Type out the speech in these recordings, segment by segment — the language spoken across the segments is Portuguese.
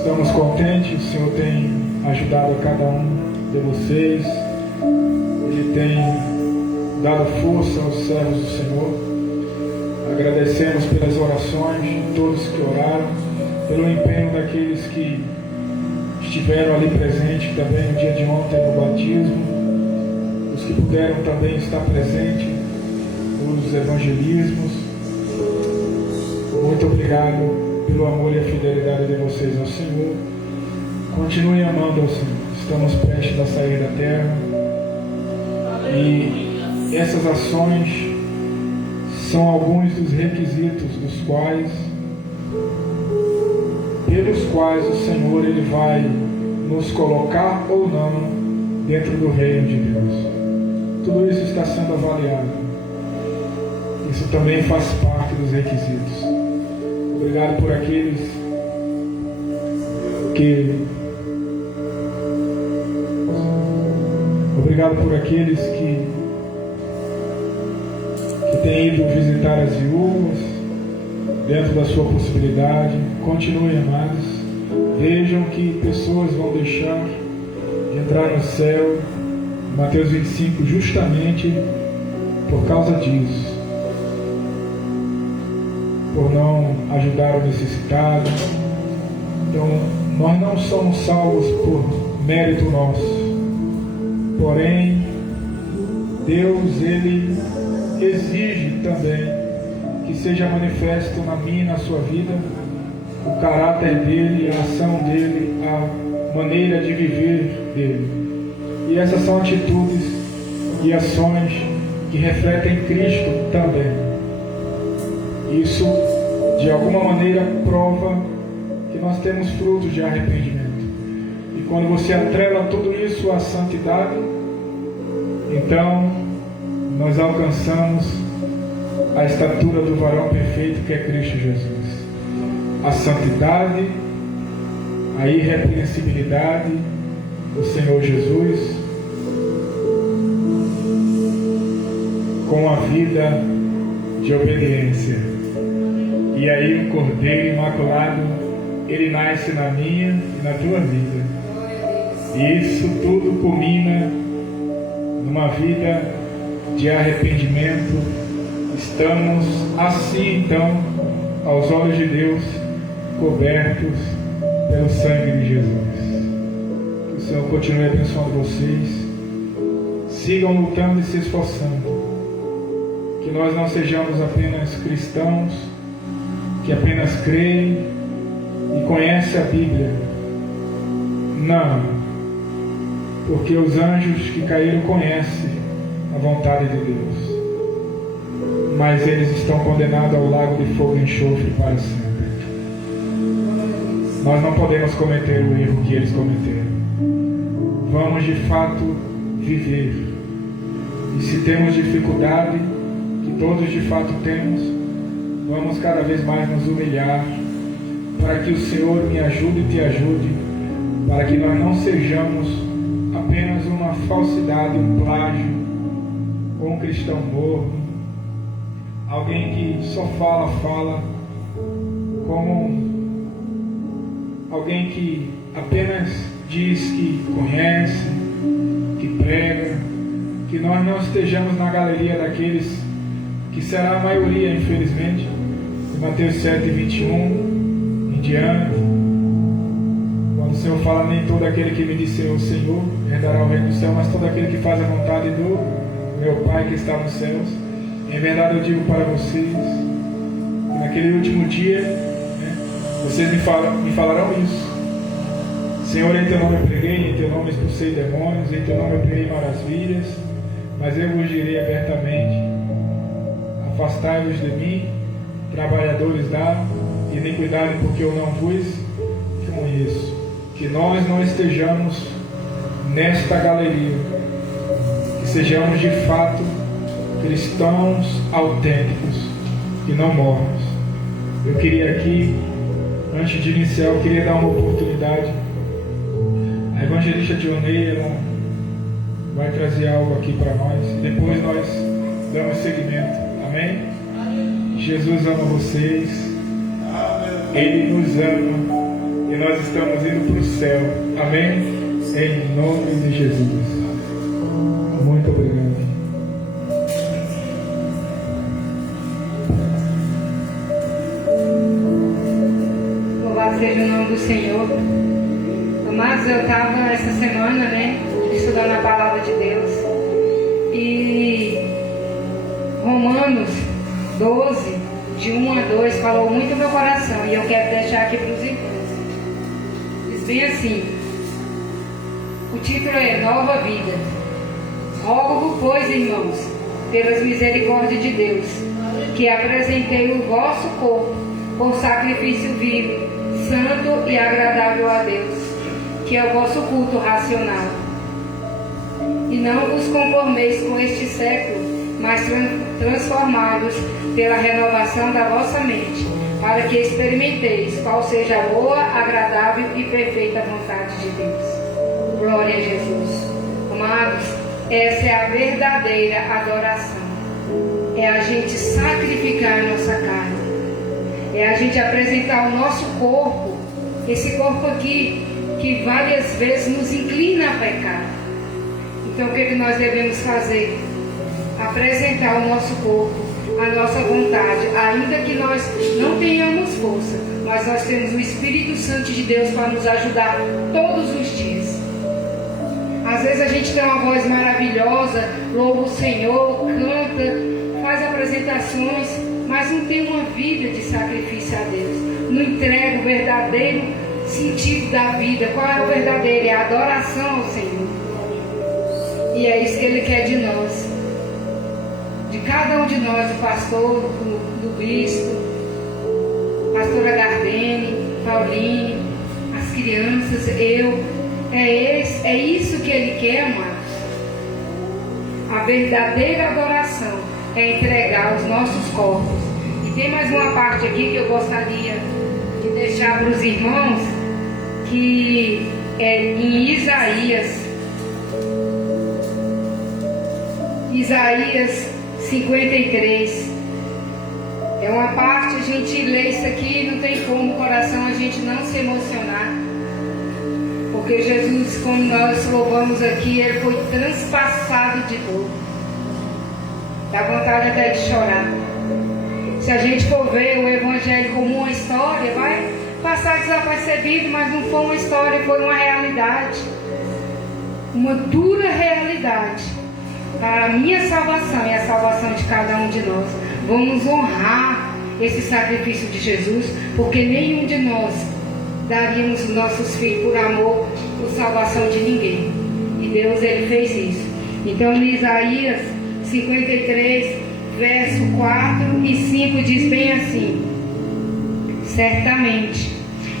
Estamos contentes, o Senhor tem ajudado a cada um de vocês. Ele tem dado força aos servos do Senhor. Agradecemos pelas orações de todos que oraram, pelo empenho daqueles que estiveram ali presentes também no dia de ontem no batismo, os que puderam também estar presentes nos evangelismos. Muito obrigado pelo amor e a fidelidade de vocês ao Senhor. Continuem amando ao Senhor. Estamos prestes a sair da terra e essas ações são alguns dos requisitos pelos quais o Senhor ele vai nos colocar ou não dentro do reino de Deus. Tudo isso está sendo avaliado. Isso também faz parte dos requisitos. Obrigado por aqueles que têm ido visitar as viúvas dentro da sua possibilidade. Continuem, amados. Vejam que pessoas vão deixar de entrar no céu, Mateus 25, justamente por causa disso, por não ajudar o necessitado. Então, nós não somos salvos por mérito nosso, porém Deus ele exige também que seja manifesto na minha e na sua vida o caráter dele, a ação dele, a maneira de viver dele. E essas são atitudes e ações que refletem Cristo também. Isso, de alguma maneira, prova que nós temos frutos de arrependimento. E quando você atrela tudo isso à santidade, então nós alcançamos a estatura do varão perfeito que é Cristo Jesus. A santidade, a irrepreensibilidade do Senhor Jesus, com a vida de obediência. E aí o Cordeiro Imaculado, ele nasce na minha e na tua vida. E isso tudo culmina numa vida de arrependimento. Estamos assim então, aos olhos de Deus, cobertos pelo sangue de Jesus. Que o Senhor continue abençoando vocês. Sigam lutando e se esforçando. Que nós não sejamos apenas cristãos que apenas creem e conhecem a Bíblia. Não, porque os anjos que caíram conhecem a vontade de Deus, mas eles estão condenados ao lago de fogo e enxofre para sempre. Nós não podemos cometer o erro que eles cometeram. Vamos de fato viver. E se temos dificuldade, que todos de fato temos, vamos cada vez mais nos humilhar, para que o Senhor me ajude e te ajude, para que nós não sejamos apenas uma falsidade, um plágio, ou um cristão morno, alguém que só fala, como alguém que apenas diz que conhece, que prega, que nós não estejamos na galeria daqueles que será a maioria, infelizmente, de Mateus 7, 21 em diante, quando o Senhor fala: nem todo aquele que me diz Senhor, Senhor, herdará o reino do céu, mas todo aquele que faz a vontade do meu Pai que está nos céus. Em verdade eu digo para vocês, que naquele último dia, vocês me falarão isso: Senhor, em teu nome eu preguei, em teu nome expulsei demônios, em teu nome eu preguei maravilhas, mas eu vos direi abertamente: afastai-vos de mim, trabalhadores da iniquidade, porque eu não vos conheço. Que nós não estejamos nesta galeria, que sejamos de fato cristãos autênticos e não mornos. Eu queria aqui, antes de iniciar, eu queria dar uma oportunidade. A evangelista Dionei, ela vai trazer algo aqui para nós, depois nós damos seguimento. Amém? Jesus ama vocês. Ele nos ama. e nós estamos indo para o céu. Amém? Em nome de Jesus. Muito obrigado. Louvado seja o nome do Senhor. Amados, eu estava essa semana, estudando a palavra de Deus. E Romanos 12, de 1 a 2, falou muito no meu coração. E eu quero deixar aqui para os irmãos. Diz bem assim: o título é Nova Vida. Rogo, pois, irmãos, pelas misericórdias de Deus, que apresentei o vosso corpo por sacrifício vivo, santo e agradável a Deus, que é o vosso culto racional. E não vos conformeis com este século, mas transformados pela renovação da vossa mente, para que experimenteis qual seja a boa, agradável e perfeita vontade de Deus. Glória a Jesus. Amados, essa é a verdadeira adoração. É a gente sacrificar a nossa carne. É a gente apresentar o nosso corpo, esse corpo aqui, que várias vezes nos inclina a pecar. Então o que nós devemos fazer? Apresentar o nosso corpo, a nossa vontade, ainda que nós não tenhamos força, mas nós temos o Espírito Santo de Deus para nos ajudar todos os dias. Às vezes a gente tem uma voz maravilhosa, louva o Senhor, canta, faz apresentações, mas não tem uma vida de sacrifício a Deus. Não entrega o verdadeiro sentido da vida. Qual é o verdadeiro? É a adoração ao Senhor. E é isso que Ele quer de nós. De cada um de nós, do pastor, do bispo, pastora Gardene, Pauline, as crianças, eu. É isso que Ele quer, amados. A verdadeira adoração é entregar os nossos corpos. E tem mais uma parte aqui que eu gostaria de deixar para os irmãos, que é em Isaías 53. É uma parte, a gente lê isso aqui, não tem como o coração a gente não se emocionar. Porque Jesus, como nós louvamos aqui, Ele foi transpassado de dor. Dá vontade até de chorar. Se a gente for ver o Evangelho como uma história, vai passar desapercebido, mas não foi uma história, foi uma realidade. Uma dura realidade. Para a minha salvação e a salvação de cada um de nós. Vamos honrar esse sacrifício de Jesus, porque nenhum de nós daríamos os nossos filhos por amor, por salvação de ninguém. E Deus, Ele fez isso. Então, em Isaías 53, verso 4 e 5, diz bem assim: certamente,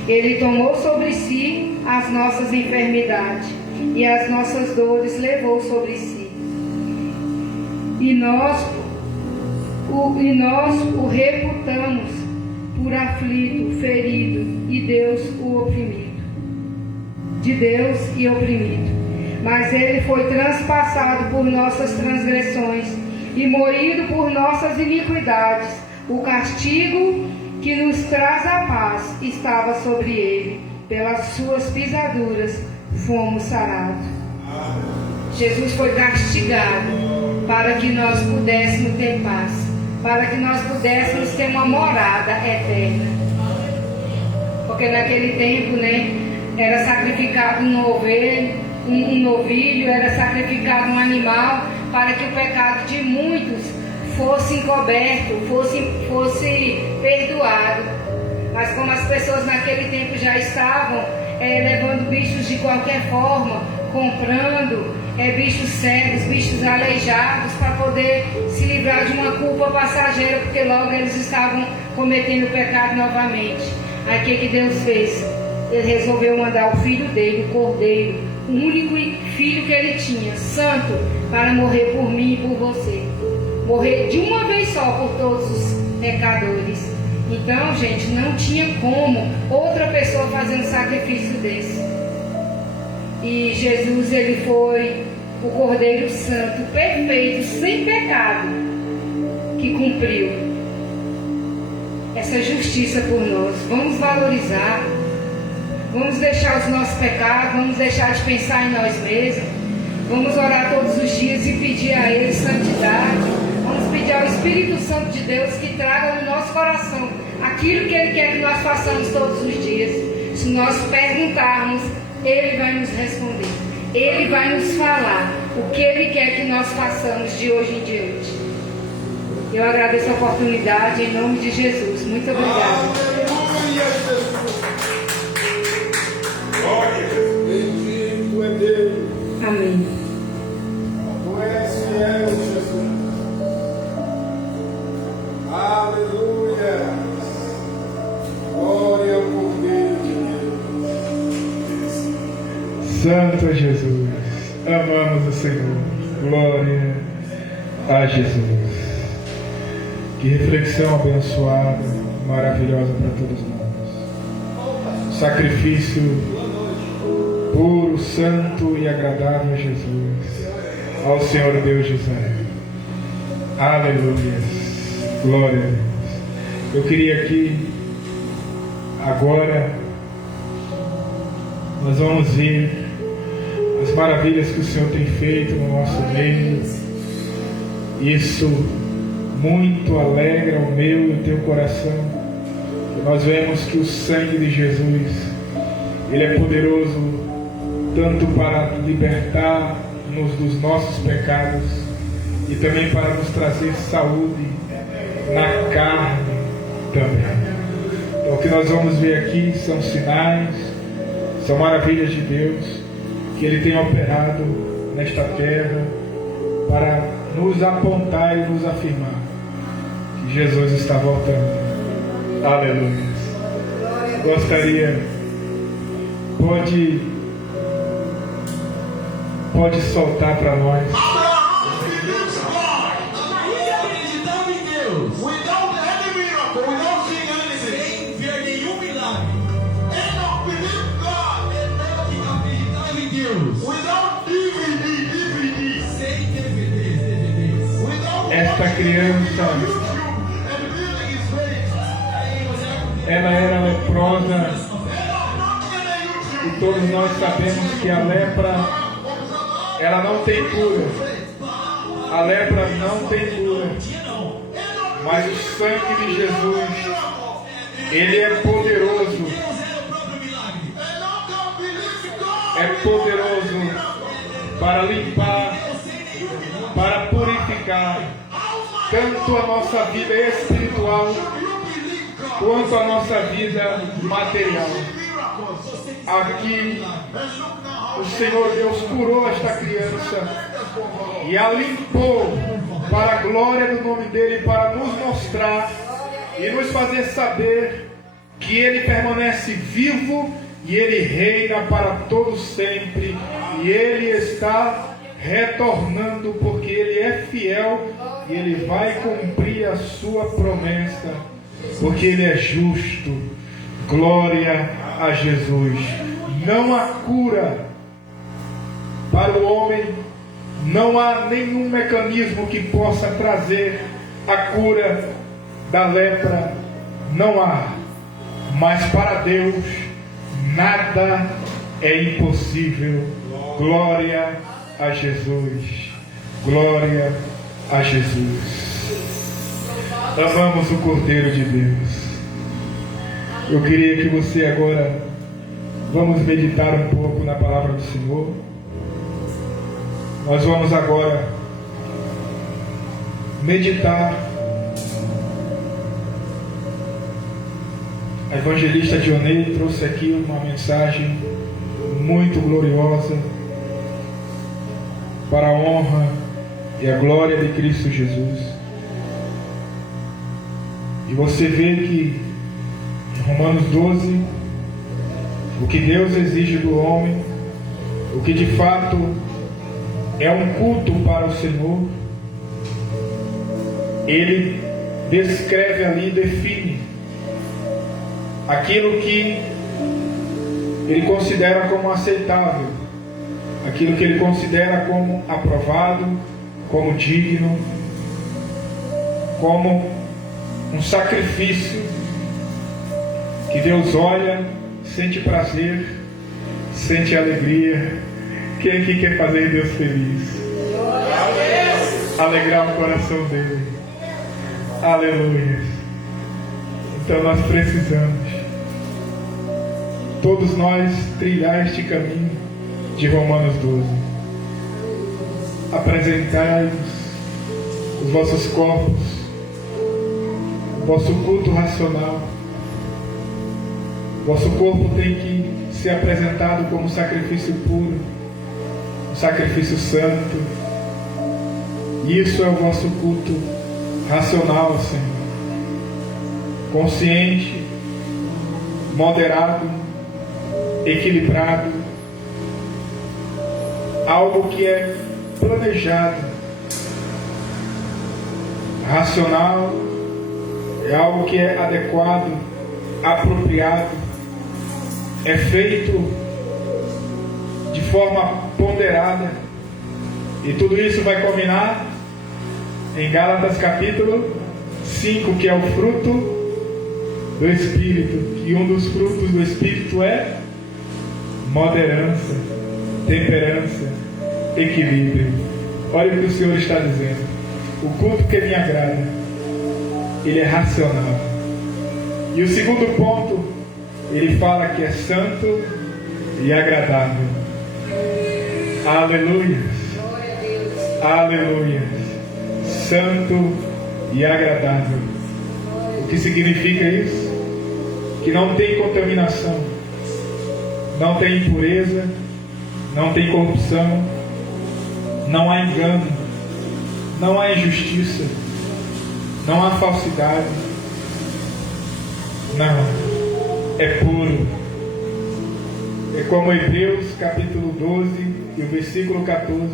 Ele tomou sobre si as nossas enfermidades, e as nossas dores levou sobre si. E nós o reputamos por aflito, ferido, e Deus o oprimido. De Deus e oprimido. Mas Ele foi transpassado por nossas transgressões e moído por nossas iniquidades. O castigo que nos traz a paz estava sobre Ele. Pelas suas pisaduras fomos sarados. Jesus foi castigado para que nós pudéssemos ter paz, para que nós pudéssemos ter uma morada eterna. Porque naquele tempo, era sacrificado um novilho, era sacrificado um animal, para que o pecado de muitos fosse encoberto, fosse perdoado. Mas como as pessoas naquele tempo já estavam levando bichos de qualquer forma, comprando bichos cegos, bichos aleijados, para poder se livrar de uma culpa passageira, porque logo eles estavam cometendo pecado novamente. Aí o que Deus fez? Ele resolveu mandar o filho dele, o cordeiro, o único filho que ele tinha, santo, para morrer por mim e por você. Morrer de uma vez só por todos os pecadores. Então, gente, não tinha como outra pessoa fazer um sacrifício desse. E Jesus, Ele foi o Cordeiro Santo, perfeito, sem pecado, que cumpriu essa justiça por nós. Vamos valorizar, Vamos deixar os nossos pecados, vamos deixar de pensar em nós mesmos. Vamos orar todos os dias e pedir a Ele santidade. Vamos pedir ao Espírito Santo de Deus que traga no nosso coração aquilo que Ele quer que nós façamos todos os dias. Se nós perguntarmos, Ele vai nos responder. Ele vai nos falar o que Ele quer que nós façamos de hoje em diante. Eu agradeço a oportunidade em nome de Jesus. Muito obrigada. Aleluia, Jesus. Glória. Bendito é Deus. Amém. Tu és fiel, Jesus. Aleluia. Glória ao Cordeiro de Deus. Santo é Jesus. Amamos o Senhor. Glória a Jesus. Que reflexão abençoada, maravilhosa para todos nós. Sacrifício puro, santo e agradável a Jesus, ao Senhor Deus de Israel. Aleluia. Glória a Deus. Eu queria aqui, agora, nós vamos ver as maravilhas que o Senhor tem feito no nosso meio. Isso muito alegra o meu e o teu coração. E nós vemos que o sangue de Jesus, Ele é poderoso tanto para libertar-nos dos nossos pecados e também para nos trazer saúde na carne também. Então, o que nós vamos ver aqui são sinais, são maravilhas de Deus que Ele tem operado nesta terra para nos apontar e nos afirmar que Jesus está voltando. Aleluia. Gostaria, pode soltar para nós. Abraão acreditava em Deus. Without any miracle, without seeing anything. Sem ver nenhum milagre. Enoch believed God. Enoque acreditava em Deus. Without DVD. Sem DVDs. Without Esta criança, and building his faith. ela era leprosa Enoch not in a YouTube. e todos nós sabemos que a lepra, ela não tem cura. A lepra não tem cura. Mas o sangue de Jesus, Ele é poderoso. Deus era o próprio milagre. É poderoso para limpar, para purificar tanto a nossa vida espiritual quanto a nossa vida material. Aqui o Senhor Deus curou esta criança e a limpou para a glória do nome dEle, para nos mostrar e nos fazer saber que Ele permanece vivo e Ele reina para todo sempre, e Ele está retornando porque Ele é fiel e Ele vai cumprir a sua promessa, porque Ele é justo. Glória a Jesus. Não há cura para o homem, não há nenhum mecanismo que possa trazer a cura da lepra, não há. Mas para Deus nada é impossível. Glória a Jesus. Glória a Jesus. Amamos o Cordeiro de Deus. Eu queria que você agora, vamos meditar um pouco na palavra do Senhor. Nós vamos agora meditar. A evangelista Dionei trouxe aqui uma mensagem muito gloriosa para a honra e a glória de Cristo Jesus. E você vê que em Romanos 12, o que Deus exige do homem, o que de fato é um culto para o Senhor, Ele descreve ali, define aquilo que Ele considera como aceitável, aquilo que Ele considera como aprovado, como digno, como um sacrifício que Deus olha, sente prazer, sente alegria. Quem aqui quer fazer Deus feliz? Alegrar o coração dele. Aleluia. Então nós precisamos, todos nós, trilhar este caminho de Romanos 12. Apresentai-vos os vossos corpos, o vosso culto racional. O vosso corpo tem que ser apresentado como sacrifício puro, um sacrifício santo. Isso é o vosso culto racional, Senhor. Consciente, moderado, equilibrado. Algo que é planejado. Racional é algo que é adequado, apropriado. É feito de forma ponderada. E tudo isso vai culminar em Gálatas capítulo 5, que é o fruto do Espírito. E um dos frutos do Espírito é moderância, temperança, equilíbrio. Olha o que o Senhor está dizendo. O culto que me agrada, ele é racional. E o segundo ponto, ele fala que é santo e agradável. Aleluia. Aleluia. Santo e agradável. O que significa isso? Que não tem contaminação, não tem impureza, não tem corrupção, não há engano, não há injustiça, não há falsidade. Não, é puro. É como Hebreus capítulo 12 e o versículo 14.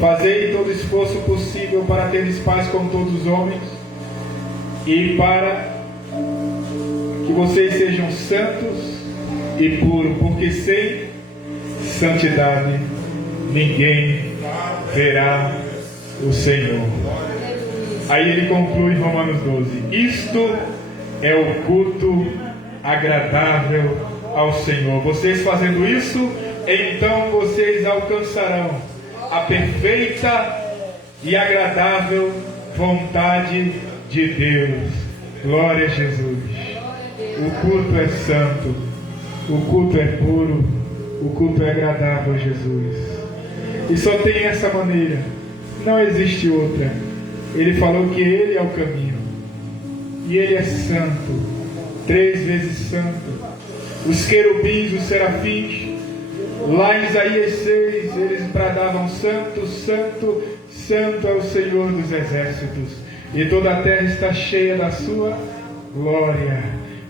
Fazei todo esforço possível para teres paz com todos os homens e para que vocês sejam santos e puros, porque sem santidade ninguém verá o Senhor. Aí ele conclui Romanos 12: isto é o culto agradável ao Senhor. Vocês fazendo isso, então vocês alcançarão a perfeita e agradável vontade de Deus. Glória a Jesus. O culto é santo, o culto é puro, o culto é agradável a Jesus. E só tem essa maneira, não existe outra. Ele falou que Ele é o caminho, e Ele é santo, 3 vezes santo. Os querubins, os serafins, lá em Isaías 6, eles bradavam: santo, santo, santo é o Senhor dos exércitos, e toda a terra está cheia da sua glória.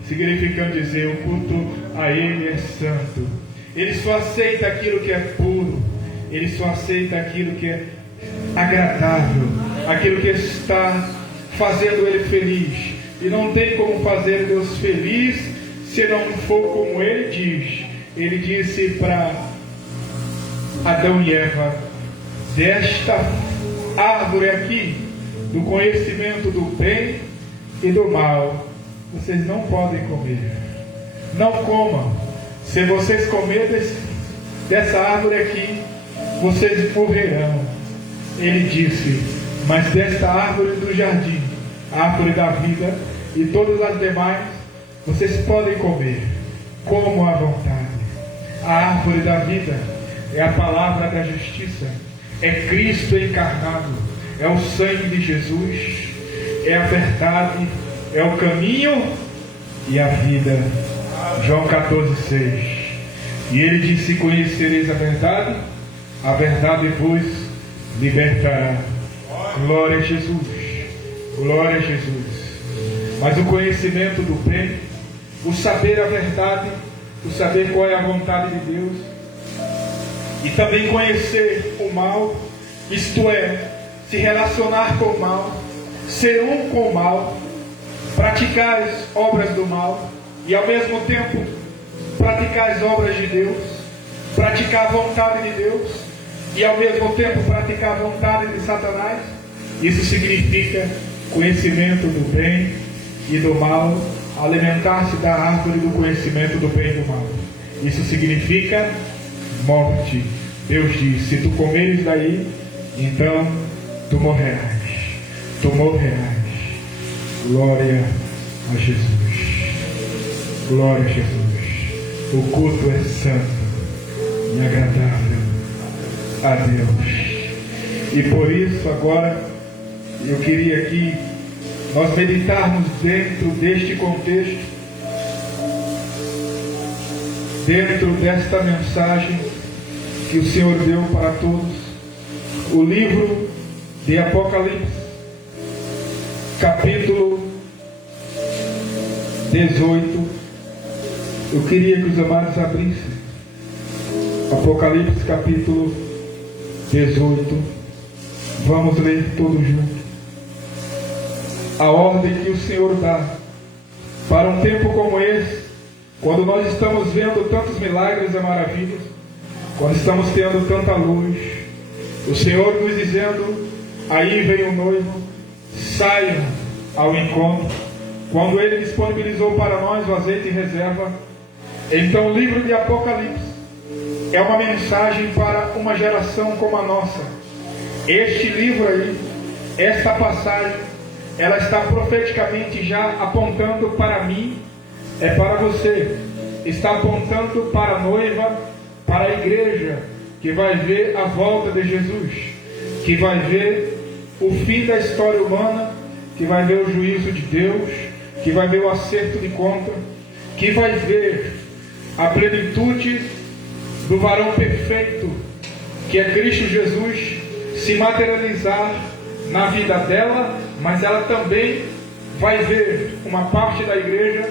Significando dizer, o culto a Ele é santo. Ele só aceita aquilo que é puro, Ele só aceita aquilo que é agradável, aquilo que está fazendo Ele feliz. E não tem como fazer Deus feliz se não for como Ele diz. Ele disse para Adão e Eva: desta árvore aqui, do conhecimento do bem e do mal, vocês não podem comer. Não comam. Se vocês comerem dessa árvore aqui, vocês morrerão. Ele disse: mas desta árvore do jardim, a árvore da vida, e todas as demais, vocês podem comer, como à vontade. A árvore da vida é a palavra da justiça, é Cristo encarnado, é o sangue de Jesus, é a verdade, é o caminho e a vida. João 14,6. E ele disse: conhecereis a verdade vos libertará. Glória a Jesus, glória a Jesus. Mas o conhecimento do bem, o saber a verdade, o saber qual é a vontade de Deus, e também conhecer o mal, isto é, se relacionar com o mal, ser um com o mal, praticar as obras do mal e ao mesmo tempo praticar as obras de Deus, praticar a vontade de Deus e ao mesmo tempo praticar a vontade de Satanás. Isso significa conhecimento do bem e do mal alimentar-se da árvore do conhecimento do bem e do mal. Isso significa morte. Deus diz: se tu comeres daí, então tu morrerás. Tu morrerás. Glória a Jesus. Glória a Jesus. O culto é santo e agradável a Deus. E por isso agora eu queria que nós meditarmos dentro deste contexto, dentro desta mensagem que o Senhor deu para todos. O livro de Apocalipse, capítulo 18. Eu queria que os amados abrissem Apocalipse capítulo 18. Vamos ler todos juntos. A ordem que o Senhor dá para um tempo como esse, quando nós estamos vendo tantos milagres e maravilhas, quando estamos tendo tanta luz, o Senhor nos dizendo: aí vem o noivo, saiam ao encontro. Quando Ele disponibilizou para nós o azeite em reserva, então o livro de Apocalipse é uma mensagem para uma geração como a nossa. Este livro aí, esta passagem, ela está profeticamente já apontando para mim, para você. Está apontando para a noiva, para a igreja, que vai ver a volta de Jesus, que vai ver o fim da história humana, que vai ver o juízo de Deus, que vai ver o acerto de conta, que vai ver a plenitude do varão perfeito, que é Cristo Jesus, se materializar na vida dela, mas ela também vai ver uma parte da igreja,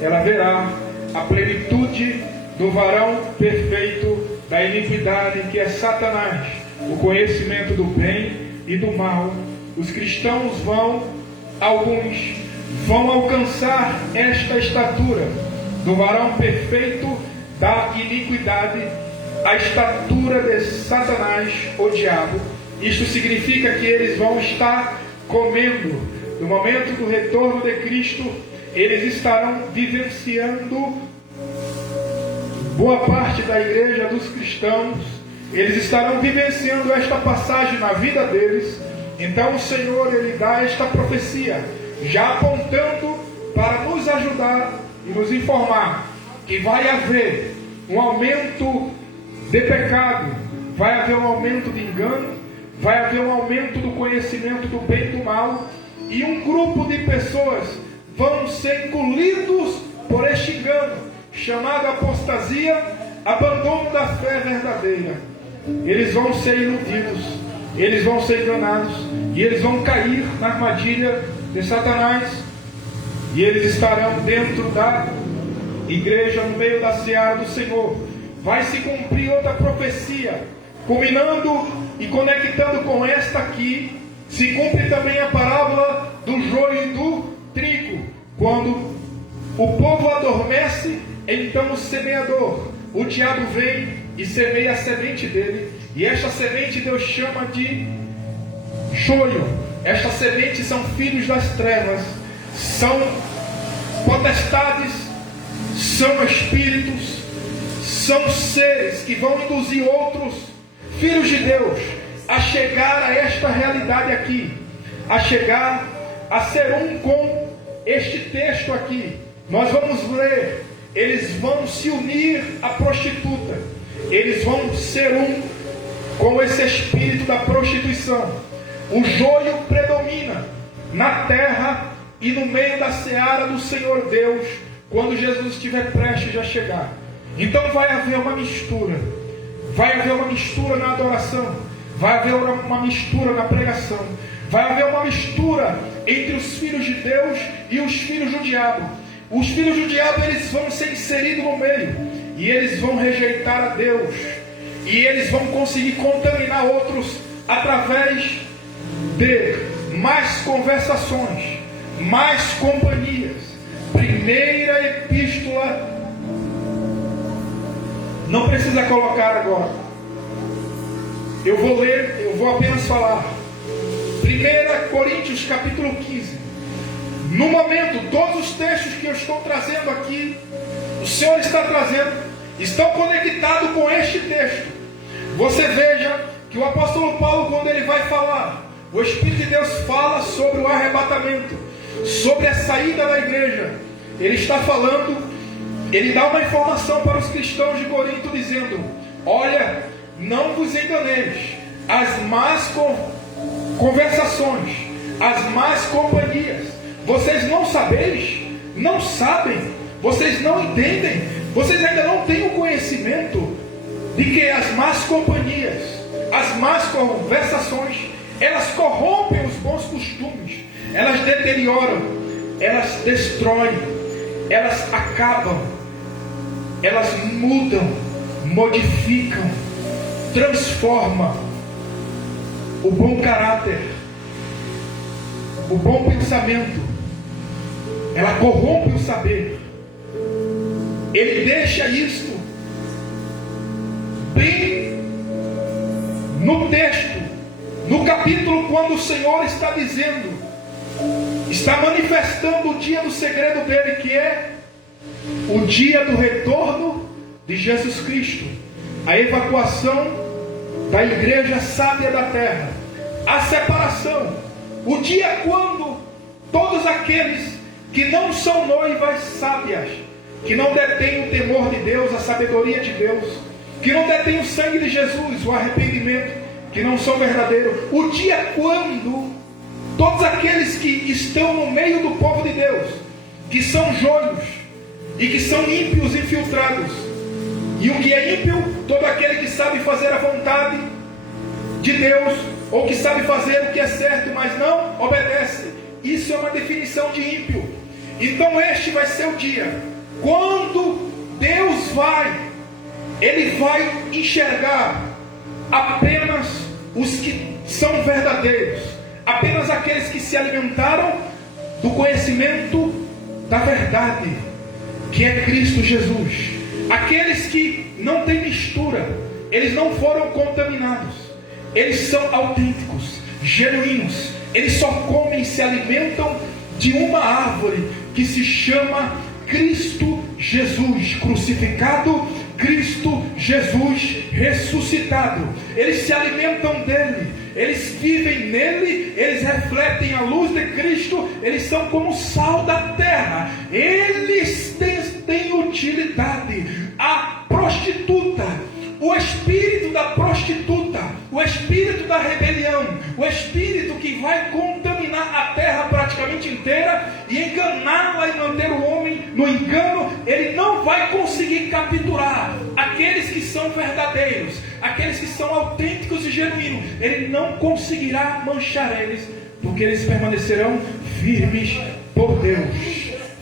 ela verá a plenitude do varão perfeito da iniquidade, que é Satanás, o conhecimento do bem e do mal. Os cristãos alguns vão alcançar esta estatura do varão perfeito da iniquidade, a estatura de Satanás, o diabo. Isto significa que eles vão estar comendo. No momento do retorno de Cristo, eles estarão vivenciando, boa parte da igreja, dos cristãos, eles estarão vivenciando esta passagem na vida deles. Então o Senhor, Ele dá esta profecia, já apontando para nos ajudar e nos informar que vai haver um aumento de pecado, vai haver um aumento de engano, vai haver um aumento do conhecimento do bem e do mal, e um grupo de pessoas vão ser engolidos por este engano, chamado apostasia, abandono da fé verdadeira. Eles vão ser iludidos, eles vão ser enganados, e eles vão cair na armadilha de Satanás, e eles estarão dentro da igreja, no meio da seara do Senhor. Vai se cumprir outra profecia, culminando e conectando com esta aqui, se cumpre também a parábola do joio e do trigo. Quando o povo adormece, então o semeador, o diabo, vem e semeia a semente dele, e esta semente Deus chama de joio. Esta semente são filhos das trevas, são potestades, são espíritos, são seres que vão induzir outros filhos de Deus a chegar a esta realidade aqui, a chegar a ser um com este texto aqui. Nós vamos ler: eles vão se unir à prostituta, eles vão ser um com esse espírito da prostituição. O joio predomina na terra e no meio da seara do Senhor Deus, quando Jesus estiver prestes a chegar. Então vai haver uma mistura, vai haver uma mistura na adoração, vai haver uma mistura na pregação, vai haver uma mistura entre os filhos de Deus e os filhos do diabo. Os filhos do diabo, eles vão ser inseridos no meio, e eles vão rejeitar a Deus, e eles vão conseguir contaminar outros através de mais conversações, mais companhias. Primeira epístola, não precisa colocar agora, eu vou ler, eu vou apenas falar. 1 Coríntios capítulo 15, No momento, todos os textos que eu estou trazendo aqui, o Senhor está trazendo, estão conectados com este texto. Você veja que o apóstolo Paulo, quando ele vai falar, o Espírito de Deus fala sobre o arrebatamento, sobre a saída da igreja. Ele está falando, ele dá uma informação para os cristãos de Corinto, dizendo: olha, não vos enganeis, as más conversações, as más companhias, vocês não sabeis, não sabem, vocês não entendem, vocês ainda não têm o conhecimento de que as más companhias, as más conversações, elas corrompem os bons costumes, elas deterioram, elas destroem, elas acabam, elas mudam, modificam, transformam o bom caráter, o bom pensamento. Ela corrompe o saber. Ele deixa isto bem no texto, no capítulo, quando o Senhor está dizendo, está manifestando o dia do segredo dele, que é o dia do retorno de Jesus Cristo, a evacuação da igreja sábia da terra, a separação, o dia quando todos aqueles que não são noivas sábias, que não detêm o temor de Deus, a sabedoria de Deus, que não detêm o sangue de Jesus, o arrependimento, que não são verdadeiros, o dia quando todos aqueles que estão no meio do povo de Deus, que são joios e que são ímpios infiltrados, e o que é ímpio, todo aquele que sabe fazer a vontade de Deus, ou que sabe fazer o que é certo, mas não obedece, isso é uma definição de ímpio. Então este vai ser o dia quando Deus Ele vai enxergar apenas os que são verdadeiros, apenas aqueles que se alimentaram do conhecimento da verdade, que é Cristo Jesus. Aqueles que não têm mistura, eles não foram contaminados, eles são autênticos, genuínos, eles só comem e se alimentam de uma árvore que se chama Cristo Jesus crucificado, Cristo Jesus ressuscitado. Eles se alimentam dele, eles vivem nele, eles refletem a luz de Cristo, eles são como sal da terra, eles têm utilidade. A prostituta, o espírito da prostituta, o espírito da rebelião, o espírito que vai contaminar a terra praticamente inteira e enganá-la e manter o homem no engano, ele não vai conseguir capturar aqueles que são verdadeiros, aqueles que são autênticos e genuínos. Ele não conseguirá manchar eles, porque eles permanecerão firmes por Deus.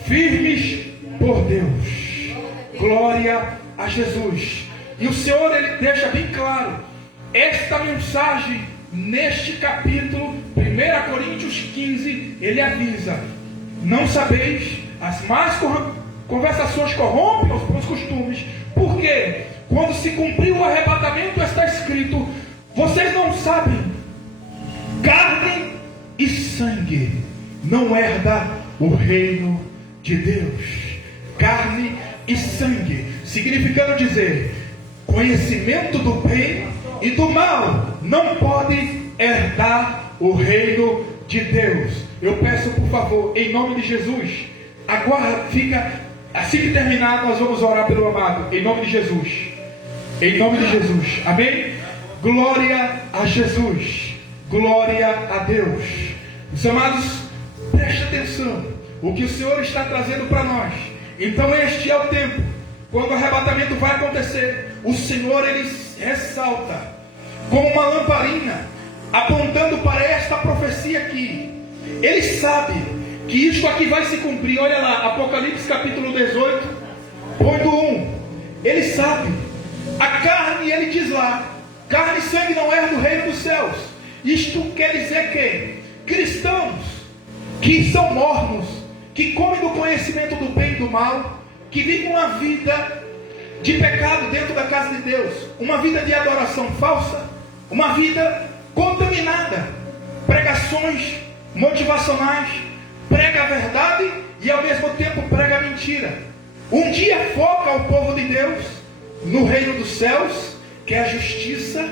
Firmes por Deus. Glória a Jesus. E o Senhor, ele deixa bem claro esta mensagem neste capítulo, 1 Coríntios 15, ele avisa: não sabeis, as más conversações corrompem os bons costumes, porque quando se cumpriu o arrebatamento está escrito: vocês não sabem, carne e sangue não herda o reino de Deus. Carne e sangue, significando dizer, conhecimento do bem e do mal não pode herdar o reino de Deus. Eu peço, por favor, em nome de Jesus, agora fica, assim que terminar, nós vamos orar pelo amado, em nome de Jesus. Em nome de Jesus, amém? Glória a Jesus, glória a Deus. Os amados, preste atenção, o que o Senhor está trazendo para nós. Então este é o tempo, quando o arrebatamento vai acontecer, o Senhor, ele ressalta como uma lamparina, apontando para esta profecia aqui. Ele sabe que isto aqui vai se cumprir. Olha lá, Apocalipse capítulo 18, ponto 1. Ele sabe, a carne, ele diz lá, carne e sangue não herdam o reino dos céus. Isto quer dizer que cristãos que são mornos, que comem do conhecimento do bem e do mal, que vivem uma vida de pecado dentro da casa de Deus, uma vida de adoração falsa, uma vida contaminada, pregações motivacionais, prega a verdade e ao mesmo tempo prega a mentira. Um dia foca o povo de Deus no reino dos céus, que é a justiça.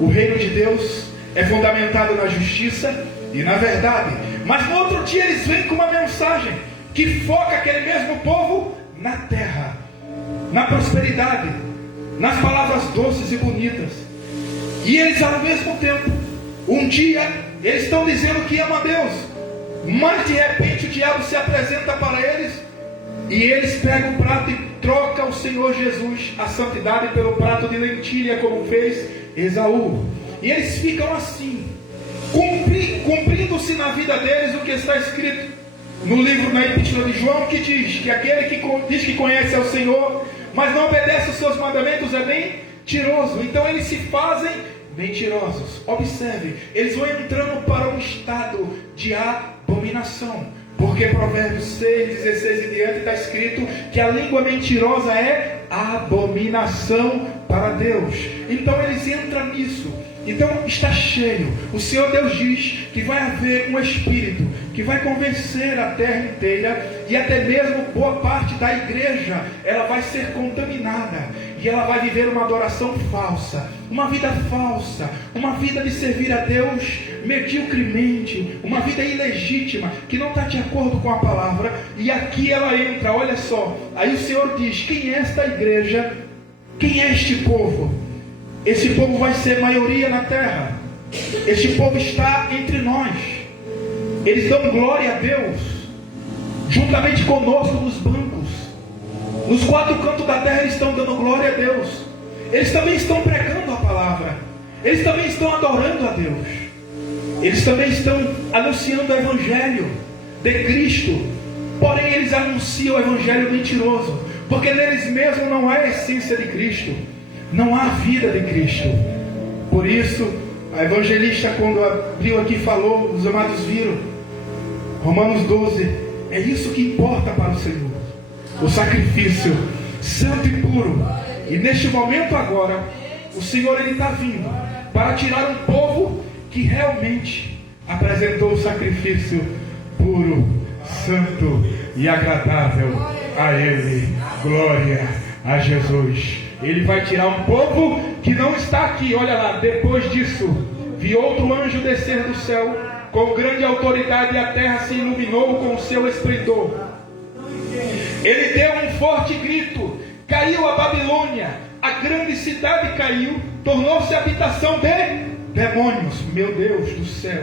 O reino de Deus é fundamentado na justiça e na verdade. Mas no outro dia eles vêm com uma mensagem que foca aquele mesmo povo na terra, na prosperidade, nas palavras doces e bonitas. E eles ao mesmo tempo, um dia eles estão dizendo que amam a Deus, mas de repente o diabo se apresenta para eles e eles pegam o prato e trocam o Senhor Jesus, a santidade, pelo prato de lentilha, como fez Esaú. E eles ficam assim, cumprindo-se na vida deles o que está escrito no livro, na Epístola de João, que diz que aquele que diz que conhece ao Senhor, mas não obedece os seus mandamentos, é mentiroso. Então eles se fazem mentirosos. Observe, eles vão entrando para um estado de abominação, porque Provérbios 6, 16 e diante está escrito que a língua mentirosa é abominação para Deus. Então eles entram nisso. Então está cheio. O Senhor Deus diz que vai haver um espírito que vai convencer a terra inteira, e até mesmo boa parte da igreja ela vai ser contaminada, e ela vai viver uma adoração falsa, uma vida falsa, uma vida de servir a Deus mediocremente, uma vida ilegítima, que não está de acordo com a palavra. E aqui ela entra, olha só. Aí o Senhor diz: quem é esta igreja? Quem é este povo? Esse povo vai ser maioria na terra. Este povo está entre nós. Eles dão glória a Deus, juntamente conosco nos bancos, nos quatro cantos da terra eles estão dando glória a Deus. Eles também estão pregando a palavra. Eles também estão adorando a Deus. Eles também estão anunciando o evangelho de Cristo. Porém eles anunciam o evangelho mentiroso, porque neles mesmos não há a essência de Cristo, não há a vida de Cristo. Por isso a evangelista, quando abriu aqui, falou, os amados viram, Romanos 12, é isso que importa para o Senhor, o sacrifício santo e puro. E neste momento agora, o Senhor ele está vindo para tirar um povo que realmente apresentou o sacrifício puro, santo e agradável a Ele. Glória a Jesus. Ele vai tirar um povo que não está aqui. Olha lá, depois disso vi outro anjo descer do céu com grande autoridade, e a terra se iluminou com o seu esplendor. Ele deu um forte grito: caiu a Babilônia, a grande cidade caiu, tornou-se habitação de demônios. Meu Deus do céu,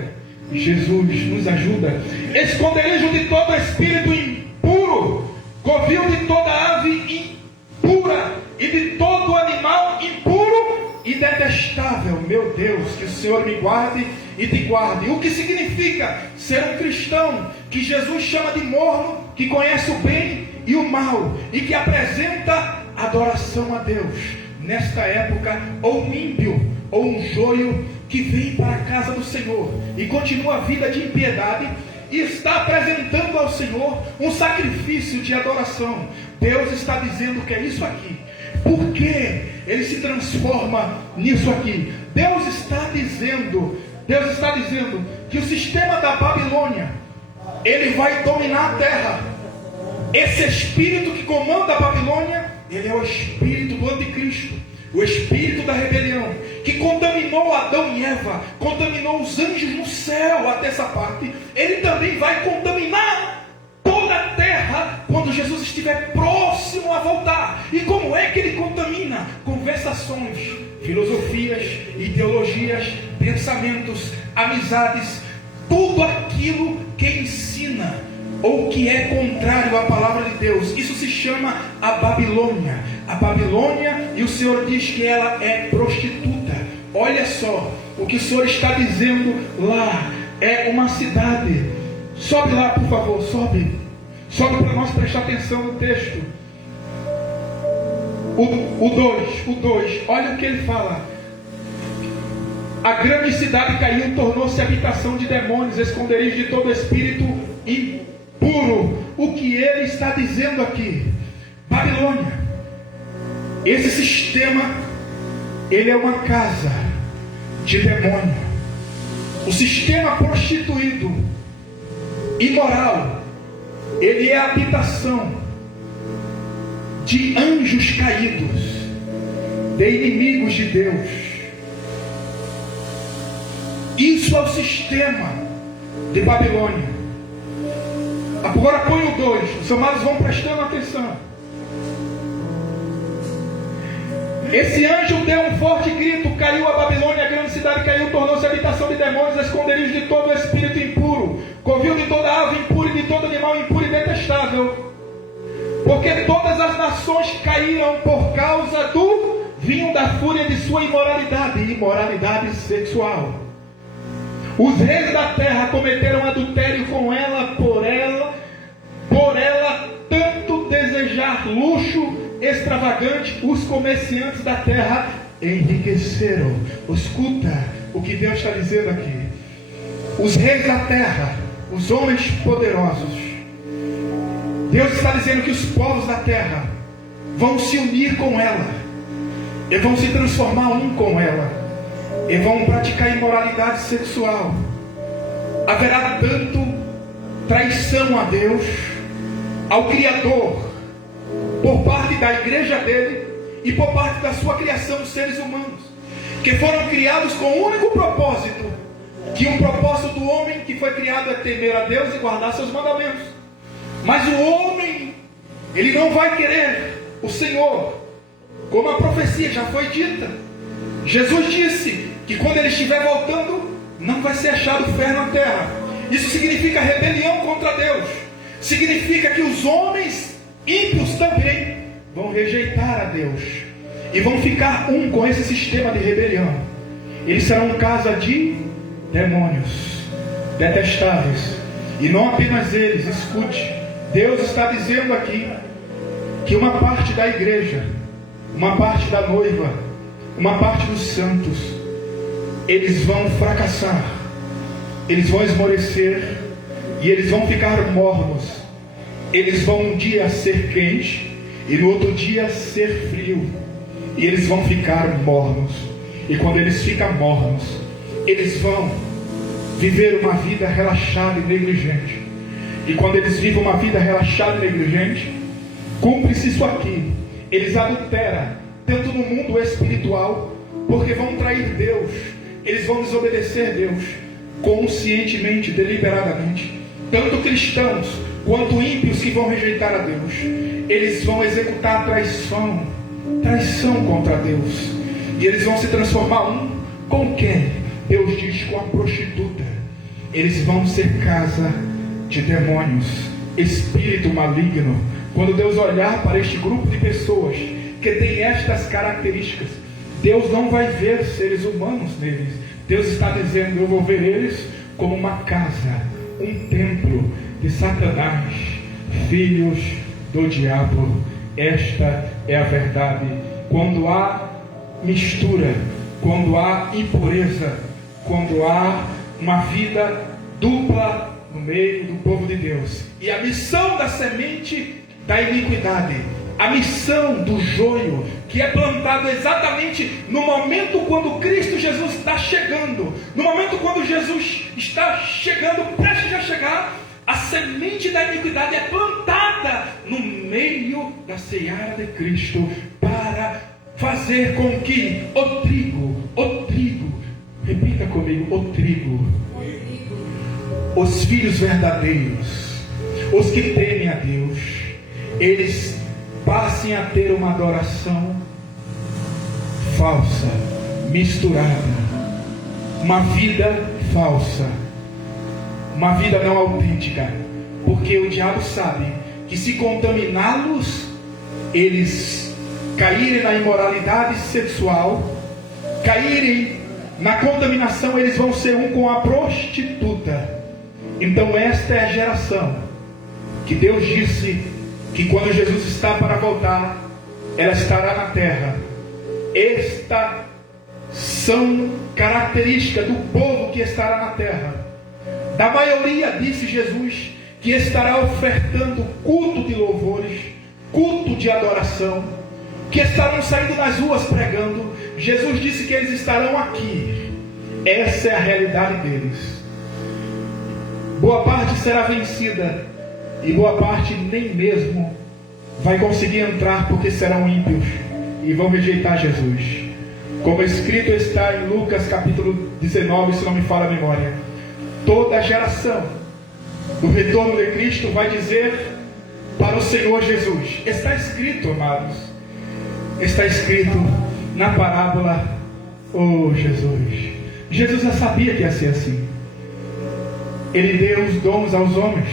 Jesus nos ajuda. Esconderijo de todo espírito impuro, covil de toda ave impura e de todo animal impuro e detestável. Meu Deus, que o Senhor me guarde e te guarde. O que significa ser um cristão que Jesus chama de morno, que conhece o bem e o mal e que apresenta adoração a Deus. Nesta época, ou um ímpio ou um joio que vem para a casa do Senhor e continua a vida de impiedade e está apresentando ao Senhor um sacrifício de adoração. Deus está dizendo que é isso aqui. Por que ele se transforma nisso aqui? Deus está dizendo que o sistema da Babilônia, ele vai dominar a terra. Esse espírito que comanda a Babilônia, ele é o espírito do anticristo, o espírito da rebelião, que contaminou Adão e Eva, contaminou os anjos no céu até essa parte. Ele também vai contaminar toda a terra quando Jesus estiver próximo a voltar. E como é que ele contamina? Conversações, filosofias, ideologias, pensamentos, amizades, tudo aquilo que ensina ou que é contrário à palavra de Deus. Isso se chama a Babilônia. A Babilônia, e o Senhor diz que ela é prostituta. Olha só o que o Senhor está dizendo lá. É uma cidade. Sobe lá, por favor, sobe para nós prestar atenção no texto. O 2, olha o que ele fala. A grande cidade caiu, tornou-se habitação de demônios, esconderijo de todo espírito impuro. O que ele está dizendo aqui? Babilônia, esse sistema, ele é uma casa de demônio. O sistema prostituído imoral, ele é a habitação de anjos caídos, de inimigos de Deus. Isso é o sistema de Babilônia. Agora põe o 2. Os amados vão prestando atenção. Esse anjo deu um forte grito, caiu a Babilônia, a grande cidade caiu, tornou-se habitação de demônios, esconderijo de todo espírito impuro, covil de toda ave impura e de todo animal impuro e detestável. Porque todas as nações caíram por causa do vinho da fúria de sua imoralidade sexual. Os reis da terra cometeram adultério com ela, por ela tanto desejar luxo extravagante, os comerciantes da terra enriqueceram. Escuta o que Deus está dizendo aqui. Os reis da terra, os homens poderosos, Deus está dizendo que os povos da terra vão se unir com ela, e vão se transformar um com ela, e vão praticar imoralidade sexual. Haverá tanto traição a Deus, ao Criador, por parte da igreja dele e por parte da sua criação, os seres humanos, que foram criados com o único propósito, que o propósito do homem que foi criado é temer a Deus e guardar seus mandamentos. Mas o homem, ele não vai querer o Senhor, como a profecia já foi dita. Jesus disse que quando ele estiver voltando, não vai ser achado fé na terra. Isso significa rebelião contra Deus. Significa que os homens ímpios também vão rejeitar a Deus e vão ficar um com esse sistema de rebelião. Eles serão casa de demônios detestáveis. E não apenas eles, escute, Deus está dizendo aqui que uma parte da igreja, uma parte da noiva, uma parte dos santos, eles vão fracassar, eles vão esmorecer e eles vão ficar mornos. Eles vão um dia ser quente e no outro dia ser frio, e eles vão ficar mornos. E quando eles ficam mornos, eles vão viver uma vida relaxada e negligente. E quando eles vivem uma vida relaxada e negligente, cumpre-se isso aqui: eles adulteram tanto no mundo espiritual, porque vão trair Deus, eles vão desobedecer Deus conscientemente, deliberadamente. Tanto cristãos quanto ímpios que vão rejeitar a Deus, eles vão executar traição contra Deus, e eles vão se transformar um com quem? Deus diz, com a prostituta. Eles vão ser casa de demônios, espírito maligno. Quando Deus olhar para este grupo de pessoas que tem estas características, Deus não vai ver seres humanos neles. Deus está dizendo: eu vou ver eles como uma casa, um templo de Satanás, filhos do diabo. Esta é a verdade. Quando há mistura, quando há impureza, quando há uma vida dupla no meio do povo de Deus, e a missão da semente da iniquidade, a missão do joio, que é plantado exatamente no momento quando Cristo Jesus está chegando, no momento quando Jesus está chegando, prestes a chegar, a semente da iniquidade é plantada no meio da seara de Cristo, para fazer com que o trigo, repita comigo, o trigo, os filhos verdadeiros, os que temem a Deus, eles passem a ter uma adoração falsa, misturada, uma vida falsa, uma vida não autêntica, porque o diabo sabe que se contaminá-los, eles caírem na imoralidade sexual, caírem na contaminação, eles vão ser um com a prostituta. Então esta é a geração que Deus disse que quando Jesus está para voltar, ela estará na terra. Estas são características do povo que estará na terra. Da maioria, disse Jesus, que estará ofertando culto de louvores, culto de adoração, que estarão saindo nas ruas pregando. Jesus disse que eles estarão aqui. Essa é a realidade deles. boa parte será vencida, e boa parte nem mesmo vai conseguir entrar, porque serão ímpios e vão rejeitar Jesus. Como escrito está em Lucas capítulo 19, se não me falha a memória, toda geração do retorno de Cristo vai dizer para o Senhor Jesus. Está escrito, amados, está escrito na parábola. Oh Jesus, Jesus já sabia que ia ser assim. Ele deu os dons aos homens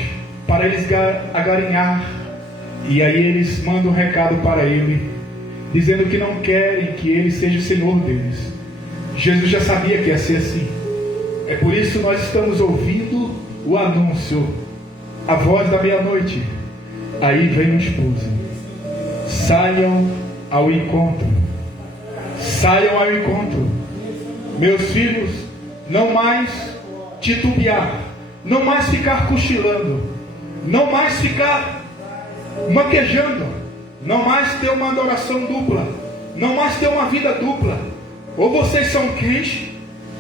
para eles agarinhar, e aí eles mandam um recado para ele, dizendo que não querem que ele seja o Senhor deles. Jesus já sabia que ia ser assim. É por isso nós estamos ouvindo o anúncio, a voz da meia-noite. Aí vem o esposo. Saiam ao encontro. Saiam ao encontro. Meus filhos, não mais titubear, não mais ficar cochilando, não mais ficar maquejando, não mais ter uma adoração dupla, não mais ter uma vida dupla. Ou vocês são quentes,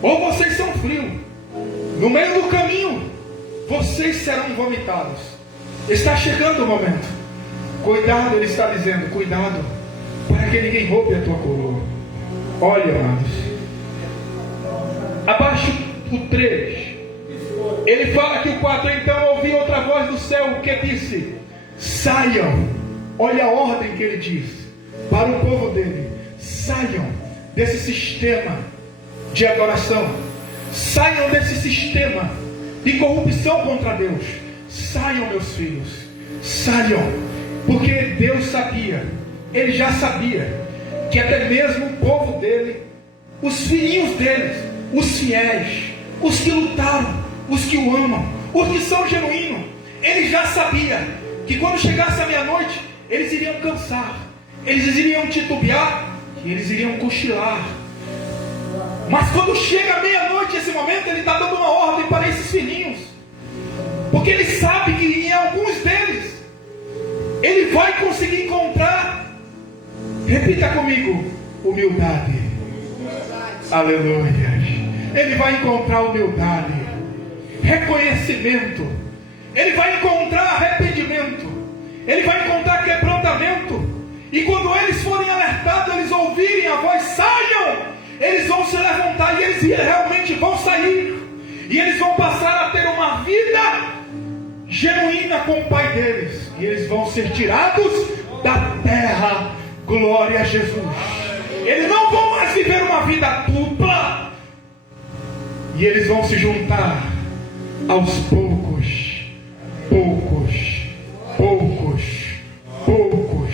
ou vocês são frios. No meio do caminho, vocês serão vomitados. Está chegando o momento. Cuidado, ele está dizendo, cuidado, para que ninguém roube a tua coroa. Olha, amados, abaixo o 3, ele fala que o 4, então ouvi outra voz do céu que disse: saiam. Olha a ordem que ele diz para o povo dele: saiam desse sistema de adoração, saiam desse sistema de corrupção contra Deus. Saiam, meus filhos, saiam, porque Deus sabia, ele já sabia, que até mesmo o povo dele, os filhinhos deles, os fiéis, os que lutaram, os que o amam, os que são genuínos, ele já sabia que quando chegasse a meia-noite, eles iriam cansar, eles iriam titubear e eles iriam cochilar. Mas quando chega a meia-noite, esse momento, ele está dando uma ordem para esses filhinhos, porque ele sabe que em alguns deles ele vai conseguir encontrar, repita comigo, humildade. Aleluia. Ele vai encontrar humildade, reconhecimento, ele vai encontrar arrependimento, ele vai encontrar quebrantamento. E quando eles forem alertados, eles ouvirem a voz, saiam, eles vão se levantar e eles realmente vão sair, e eles vão passar a ter uma vida genuína com o Pai deles, e eles vão ser tirados da terra. Glória a Jesus. Eles não vão mais viver uma vida dupla, e eles vão se juntar aos poucos, poucos, poucos, poucos,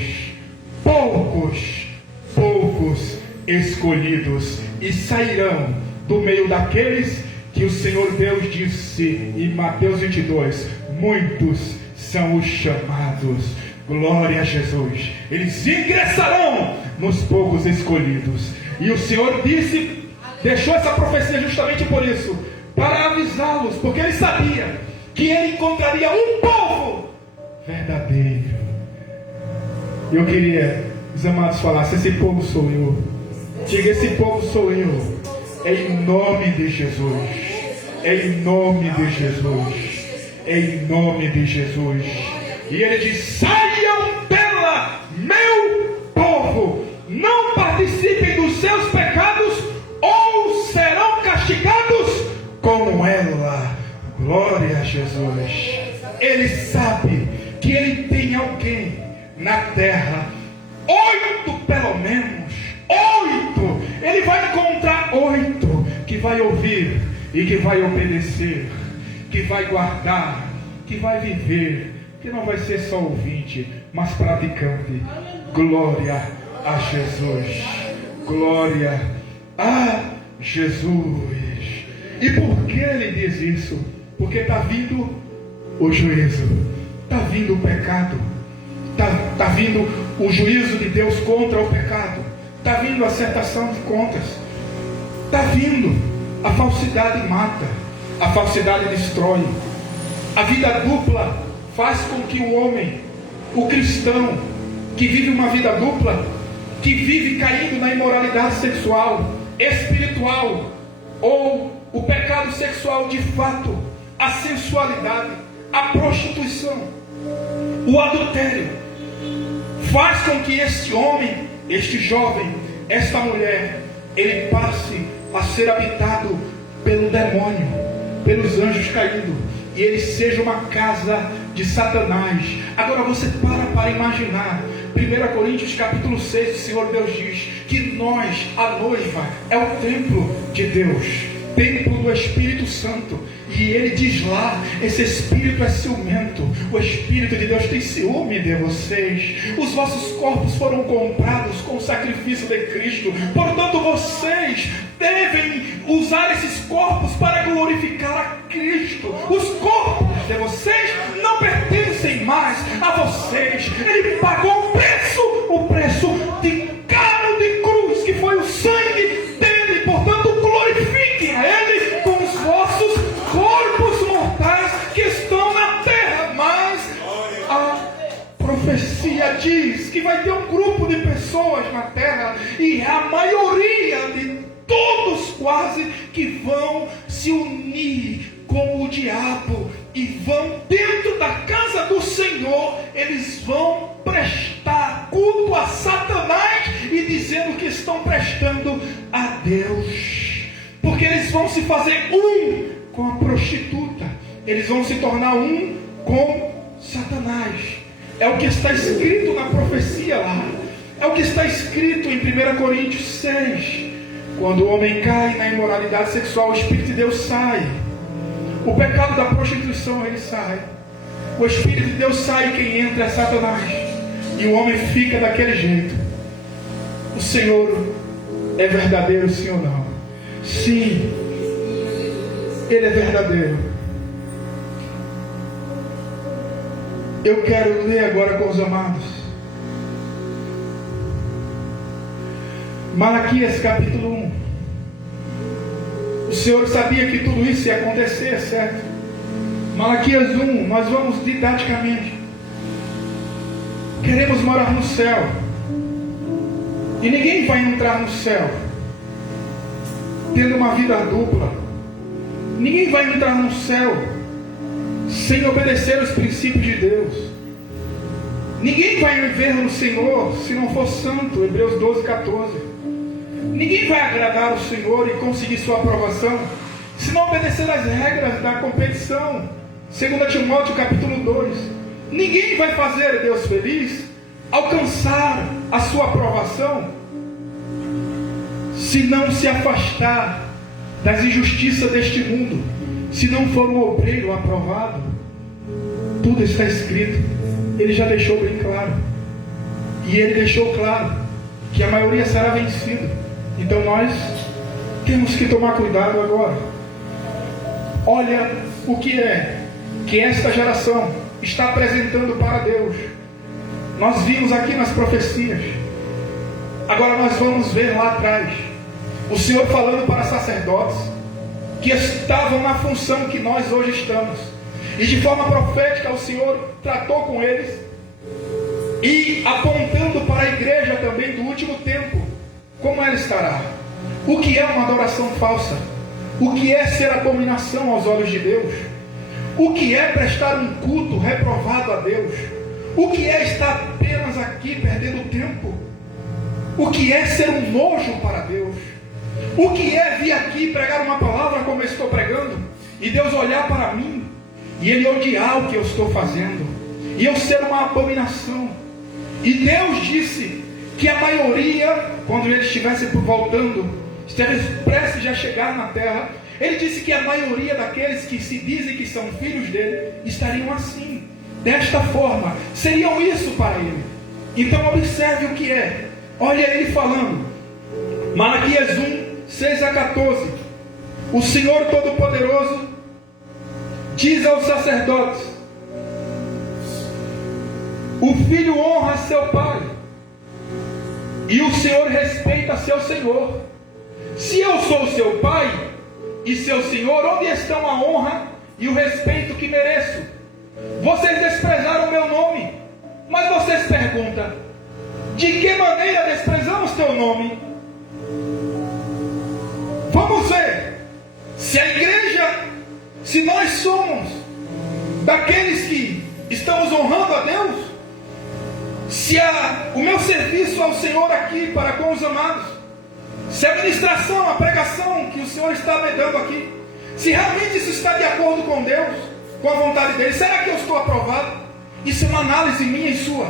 poucos, poucos escolhidos, e sairão do meio daqueles que o Senhor Deus disse em Mateus 22, muitos são os chamados. Glória a Jesus. Eles ingressarão nos poucos escolhidos. E o Senhor disse, deixou essa profecia justamente por isso, para avisá-los, porque ele sabia que ele encontraria um povo verdadeiro. Eu queria, os amados, falassem: esse povo sou eu. Diga: esse povo sou eu. Em nome de Jesus. Em nome de Jesus. Em nome de Jesus. E ele diz: saiam dela, meu povo, não participem dos seus pecados, ou serão castigados com ela. Glória a Jesus. Ele sabe que ele tem alguém na terra, 8 pelo menos, 8. Ele vai encontrar 8 que vai ouvir e que vai obedecer, que vai guardar, que vai viver, que não vai ser só ouvinte, mas praticante. Glória a Jesus. Glória a Jesus. E por que ele diz isso? Porque está vindo o juízo, está vindo o pecado, está vindo o juízo de Deus contra o pecado, está vindo a acertação de contas, está vindo. A falsidade mata, a falsidade destrói. A vida dupla faz com que o homem, o cristão, que vive uma vida dupla, que vive caindo na imoralidade sexual, espiritual, ou o pecado sexual de fato, a sensualidade, a prostituição, o adultério, faz com que este homem, este jovem, esta mulher, ele passe a ser habitado pelo demônio, pelos anjos caídos, e ele seja uma casa de Satanás. Agora você para imaginar. 1 Coríntios capítulo 6, o Senhor Deus diz que nós, a noiva, é o templo de Deus, templo do Espírito Santo. E ele diz lá, esse Espírito é ciumento. O Espírito de Deus tem ciúme de vocês. Os vossos corpos foram comprados com o sacrifício de Cristo. Portanto, vocês devem usar esses corpos para glorificar a Cristo. Os corpos de vocês não pertencem mais a vocês. Ele pagou o preço de caro de cruz, que foi o sangue dele. Portanto, glorifiquem a Ele com os vossos corpos mortais que estão na terra. Mas a profecia diz que vai ter um grupo de pessoas na terra, e a maioria de todos quase que vão se unir com o diabo e vão dentro da casa do Senhor. Eles vão prestar culto a Satanás e dizendo que estão prestando a Deus, porque eles vão se fazer um com a prostituta, eles vão se tornar um com Satanás. É o que está escrito na profecia lá, é o que está escrito em 1 Coríntios 6. Quando o homem cai na imoralidade sexual, o Espírito de Deus sai. O pecado da prostituição, ele sai. O Espírito de Deus sai, e quem entra é Satanás. E o homem fica daquele jeito. O Senhor é verdadeiro, sim ou não? Sim, Ele é verdadeiro. Eu quero ler agora com os amados Malaquias capítulo 1. O Senhor sabia que tudo isso ia acontecer, certo? Malaquias 1, nós vamos didaticamente. Queremos morar no céu, e ninguém vai entrar no céu tendo uma vida dupla. Ninguém vai entrar no céu sem obedecer os princípios de Deus. Ninguém vai ver no Senhor se não for santo. Hebreus 12, 14. Ninguém vai agradar o Senhor e conseguir sua aprovação se não obedecer às regras da competição. 2 Timóteo capítulo 2. Ninguém vai fazer Deus feliz, alcançar a sua aprovação, se não se afastar das injustiças deste mundo, se não for um obreiro aprovado. Tudo está escrito. Ele já deixou bem claro. E ele deixou claro que a maioria será vencida. Então nós temos que tomar cuidado agora. Olha o que é que esta geração está apresentando para Deus. Nós vimos aqui nas profecias. Agora nós vamos ver lá atrás o Senhor falando para sacerdotes que estavam na função que nós hoje estamos. E de forma profética o Senhor tratou com eles, e apontando para a igreja também do último tempo, como ela estará. O que é uma adoração falsa? O que é ser abominação aos olhos de Deus? O que é prestar um culto reprovado a Deus? O que é estar apenas aqui perdendo tempo? O que é ser um nojo para Deus? O que é vir aqui pregar uma palavra como eu estou pregando, e Deus olhar para mim e Ele odiar o que eu estou fazendo, e eu ser uma abominação? E Deus disse que a maioria, quando Ele estivesse voltando, estivesse prestes a chegar na terra, Ele disse que a maioria daqueles que se dizem que são filhos dele estariam assim, desta forma, seriam isso para Ele. Então observe o que é. Olha Ele falando, Malaquias 1, 6 a 14. O Senhor Todo-Poderoso diz aos sacerdotes: o filho honra seu pai, e o Senhor respeita seu senhor. Se eu sou seu pai e seu senhor, onde estão a honra e o respeito que mereço? Vocês desprezaram o meu nome. Mas vocês perguntam: de que maneira desprezamos teu nome? Vamos ver se a igreja Se nós somos daqueles que estamos honrando a Deus, se o meu serviço ao Senhor aqui para com os amados, se a ministração, a pregação que o Senhor está me dando aqui, se realmente isso está de acordo com Deus, com a vontade dele, será que eu estou aprovado? Isso é uma análise minha e sua.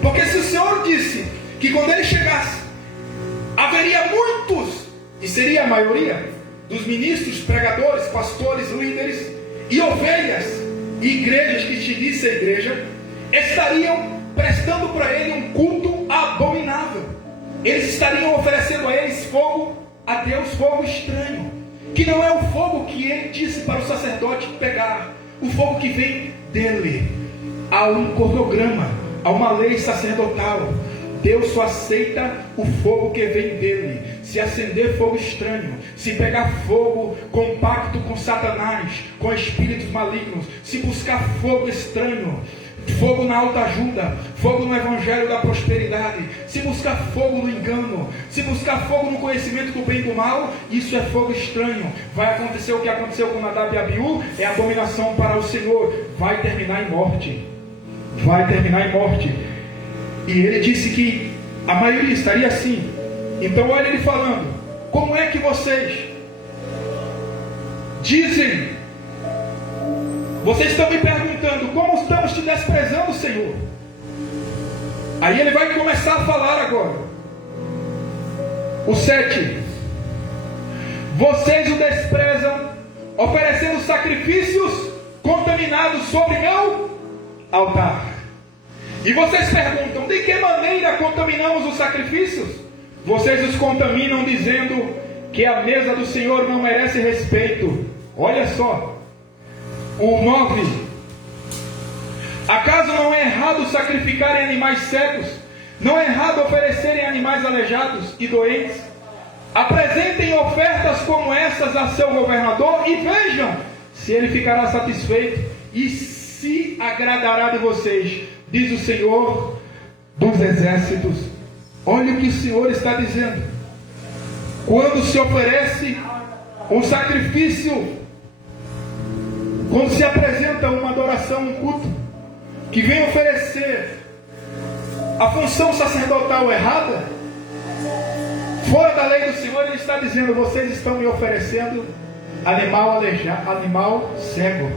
Porque se o Senhor disse que quando ele chegasse, haveria muitos, e seria a maioria, dos ministros, pregadores, pastores, líderes e ovelhas, e igrejas que te disse a igreja, estariam prestando para ele um culto abominável. Eles estariam oferecendo a eles fogo, a Deus, fogo estranho, que não é o fogo que ele disse para o sacerdote pegar, o fogo que vem dele. Há um cronograma, há uma lei sacerdotal. Deus só aceita o fogo que vem dele. Se acender fogo estranho, se pegar fogo com pacto com Satanás, com espíritos malignos, se buscar fogo estranho, fogo na autoajuda, fogo no evangelho da prosperidade, se buscar fogo no engano, se buscar fogo no conhecimento do bem e do mal, isso é fogo estranho. Vai acontecer o que aconteceu com Nadab e Abiú, é abominação para o Senhor, vai terminar em morte. Vai terminar em morte. E ele disse que a maioria estaria assim. Então olha ele falando: como é que vocês dizem? Vocês estão me perguntando como estamos te desprezando, Senhor. Aí ele vai começar a falar agora. O 7. Vocês o desprezam, oferecendo sacrifícios contaminados sobre meu altar. E vocês perguntam: de que maneira contaminamos os sacrifícios? Vocês os contaminam dizendo que a mesa do Senhor não merece respeito. Olha só. O 9. Acaso não é errado sacrificarem animais cegos? Não é errado oferecerem animais aleijados e doentes? Apresentem ofertas como essas a seu governador e vejam se ele ficará satisfeito e se agradará de vocês, diz o Senhor dos exércitos. Olha o que o Senhor está dizendo. Quando se oferece um sacrifício, quando se apresenta uma adoração, um culto, que vem oferecer a função sacerdotal errada, fora da lei do Senhor, ele está dizendo: vocês estão me oferecendo animal aleijado, animal cego.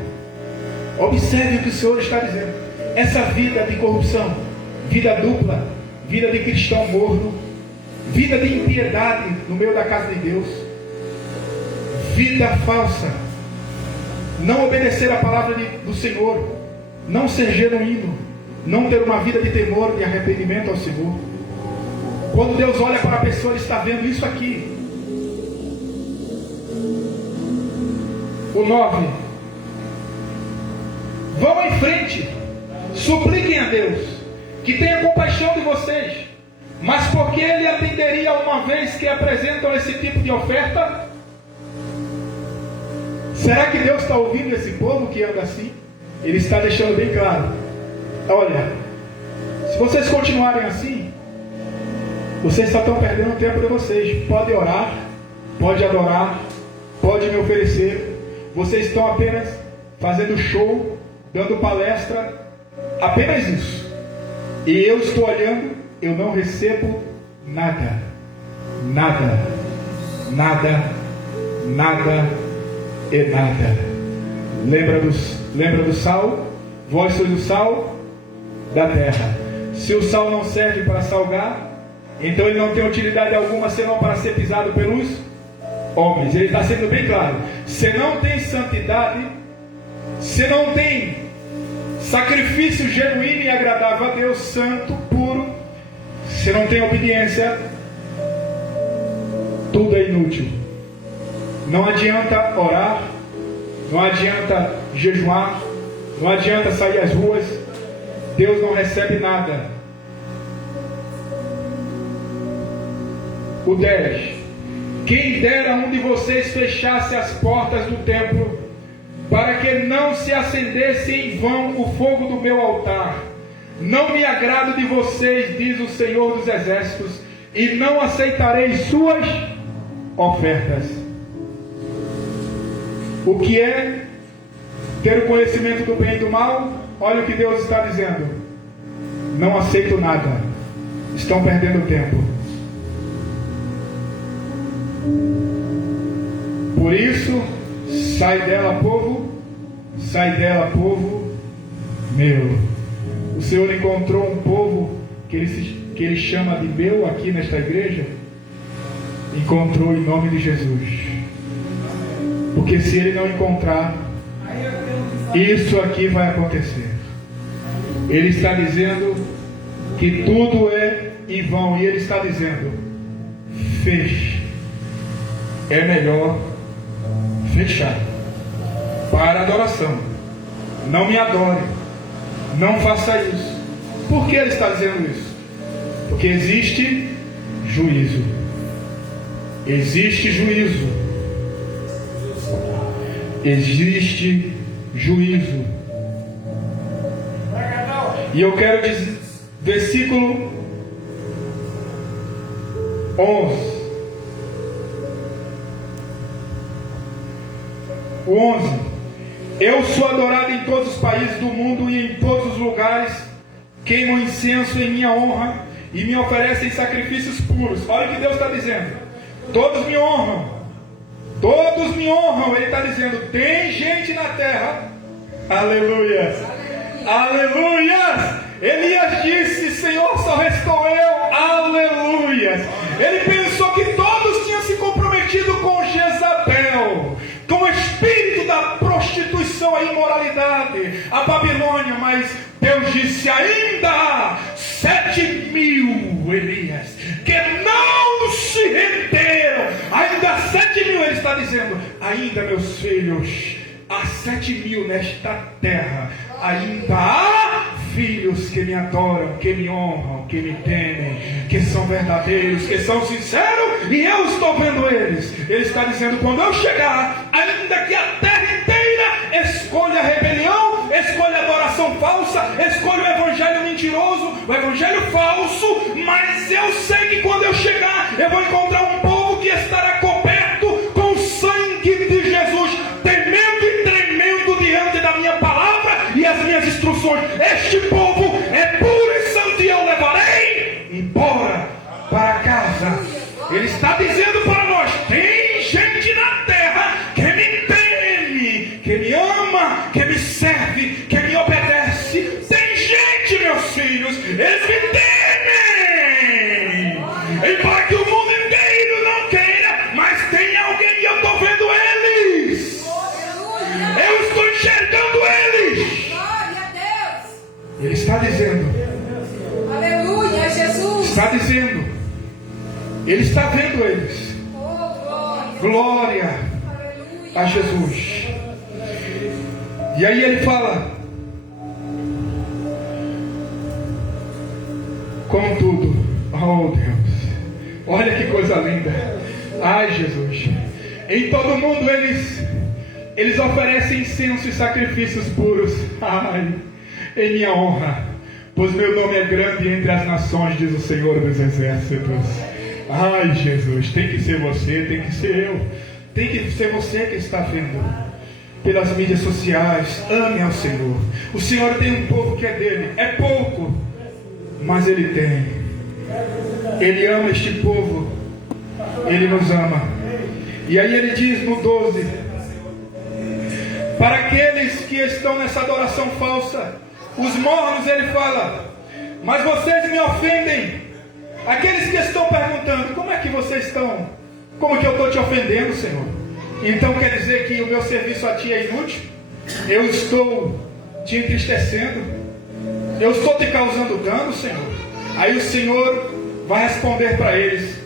Observe o que o Senhor está dizendo. Essa vida de corrupção, vida dupla, vida de cristão morno, vida de impiedade no meio da casa de Deus, vida falsa, não obedecer a palavra do Senhor, não ser genuíno, não ter uma vida de temor, de arrependimento ao Senhor. Quando Deus olha para a pessoa, Ele está vendo isso aqui. O 9. Vão em frente, supliquem a Deus que tenha compaixão de vocês, mas porque Ele atenderia uma vez que apresentam esse tipo de oferta? Será que Deus está ouvindo esse povo que anda assim? Ele está deixando bem claro: olha, se vocês continuarem assim, vocês só estão perdendo o tempo de vocês. Pode orar, pode adorar, pode me oferecer. Vocês estão apenas fazendo show, dando palestra, apenas isso. E eu estou olhando, eu não recebo nada, nada, nada, nada e nada. Lembra do sal? Vós sois o sal da terra. Se o sal não serve para salgar, então ele não tem utilidade alguma senão para ser pisado pelos homens. Ele está sendo bem claro: se não tem santidade, se não tem sacrifício genuíno e agradável a Deus, santo, puro, se não tem obediência, tudo é inútil. Não adianta orar, não adianta jejuar, não adianta sair às ruas, Deus não recebe nada. O 10. Quem dera um de vocês fechasse as portas do templo, para que não se acendesse em vão o fogo do meu altar. Não me agrado de vocês, diz o Senhor dos exércitos, e não aceitarei suas ofertas. O que é ter o conhecimento do bem e do mal, olha o que Deus está dizendo: não aceito nada, estão perdendo tempo. Por isso, sai dela, povo meu. O Senhor encontrou um povo que ele chama de meu aqui nesta igreja. Encontrou em nome de Jesus. Porque se ele não encontrar, isso aqui vai acontecer. Ele está dizendo que tudo é em vão. E ele está dizendo: feche. É melhor fechar para adoração. Não me adore, não faça isso. Por que ele está dizendo isso? Porque existe juízo. Existe juízo. Existe juízo. E eu quero dizer, versículo 11. O 11: eu sou adorado em todos os países do mundo e em todos os lugares queimam incenso em minha honra e me oferecem sacrifícios puros. Olha o que Deus está dizendo: todos me honram, todos me honram. Ele está dizendo: tem gente na terra, aleluia, aleluia. Elias disse: Senhor, só restou eu, aleluia. Ele pensou que todos tinham se comprometido com Jezabel, com o espírito da prostituição, a imoralidade, a Babilônia. Mas Deus disse: ainda há 7.000, Elias, que não se renderam. Ainda há 7.000, ele está dizendo: ainda, meus filhos, há 7.000 nesta terra. Ainda há filhos que me adoram, que me honram, que me temem, que são verdadeiros, que são sinceros, e eu estou vendo eles. Ele está dizendo: quando eu chegar, ainda que a terra inteira escolha a rebelião, escolha a adoração falsa, escolha o evangelho mentiroso, o evangelho falso, mas eu sei que quando eu chegar, eu vou encontrar um povo que estará coberto com o sangue de Jesus, temendo e tremendo diante da minha palavra e as minhas instruções. Este povo é puro e santo e eu levarei embora para casa. Ele está dizendo para nós: tem gente na terra que me teme, que me ama, que me serve, que me obedece. Tem gente, meus filhos, eles me temem, embora que o mundo inteiro não queira, mas tem alguém e eu estou vendo eles, eu estou enxergando eles. Ele está dizendo, Aleluia, Jesus. está dizendo, ele está vendo eles. Glória a Jesus. E aí ele fala: contudo, oh Deus, olha que coisa linda. Ai, Jesus, em todo mundo eles oferecem incenso e sacrifícios puros. Ai, em minha honra, pois meu nome é grande entre as nações, diz o Senhor dos Exércitos. Ai, Jesus, tem que ser você, tem que ser eu, tem que ser você que está vendo pelas mídias sociais. Ame ao Senhor. O Senhor tem um povo que é dele, é pouco, mas Ele tem. Ele ama este povo, Ele nos ama. E aí Ele diz no 12: para aqueles que estão nessa adoração falsa, os mornos, Ele fala: mas vocês me ofendem. Aqueles que estão perguntando: como é que vocês estão? Como que eu estou te ofendendo, Senhor? Então quer dizer que o meu serviço a Ti é inútil? Eu estou te entristecendo? Eu estou te causando dano, Senhor? Aí o Senhor vai responder para eles.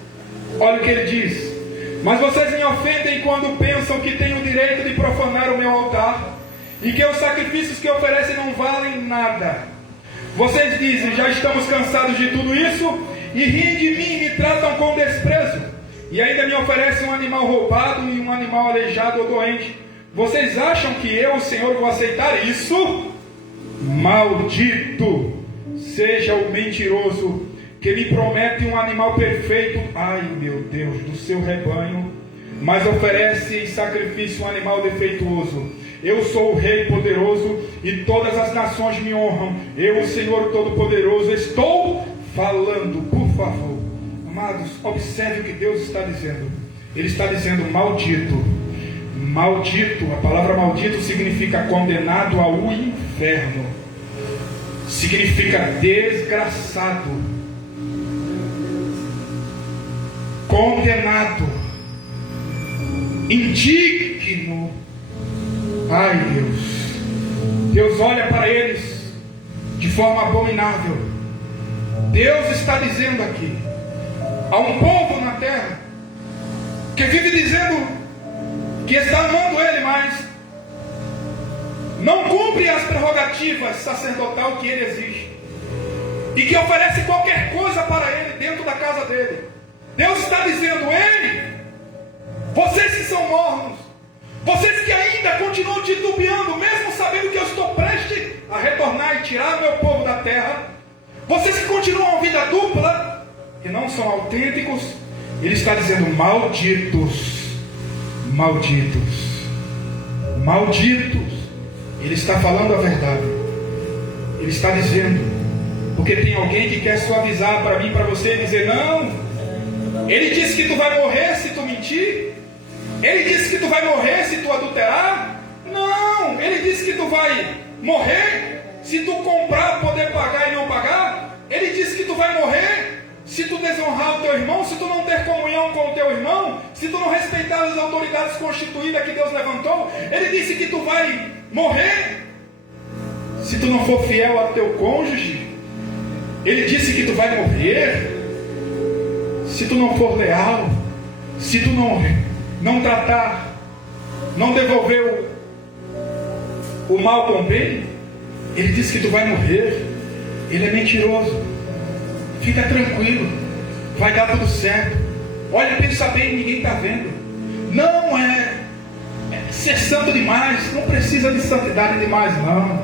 Olha o que Ele diz: mas vocês me ofendem quando pensam que têm o direito de profanar o meu altar e que os sacrifícios que oferecem não valem nada. Vocês dizem: já estamos cansados de tudo isso, e riem de mim e me tratam com desprezo, e ainda me oferecem um animal roubado e um animal aleijado ou doente. Vocês acham que eu, o Senhor, vou aceitar isso? Maldito seja o mentiroso que me promete um animal perfeito, ai meu Deus, do seu rebanho, mas oferece em sacrifício um animal defeituoso. Eu sou o Rei poderoso e todas as nações me honram. Eu, o Senhor Todo-Poderoso, estou falando. Por favor, amados, observe o que Deus está dizendo. Ele está dizendo: maldito. Maldito, a palavra maldito significa condenado ao inferno. Significa desgraçado, condenado, indigno. Ai, Deus olha para eles de forma abominável. Deus está dizendo aqui a um povo na terra que vive dizendo que está amando Ele, mas não cumpre as prerrogativas sacerdotal que Ele exige, e que oferece qualquer coisa para Ele dentro da casa dele. Deus está dizendo: ei, vocês que são mornos, vocês que ainda continuam titubeando, mesmo sabendo que eu estou prestes a retornar e tirar meu povo da terra, vocês que continuam a vida dupla e não são autênticos, Ele está dizendo: malditos, malditos, malditos. Ele está falando a verdade. Ele está dizendo, porque tem alguém que quer suavizar para mim e para você, e dizer: não, Ele disse que tu vai morrer se tu mentir. Ele disse que tu vai morrer se tu adulterar. Não, Ele disse que tu vai morrer se tu comprar, poder pagar e não pagar. Ele disse que tu vai morrer se tu desonrar o teu irmão, se tu não ter comunhão com o teu irmão, se tu não respeitar as autoridades constituídas que Deus levantou. Ele disse que tu vai morrer se tu não for fiel ao teu cônjuge. Ele disse que tu vai morrer se tu não for leal, se tu não tratar, não devolver o mal com o bem. Ele disse que tu vai morrer. Ele é mentiroso. Fica tranquilo, vai dar tudo certo. Olha, pensa bem, ninguém está vendo. Não é ser santo demais, não precisa de santidade demais, não.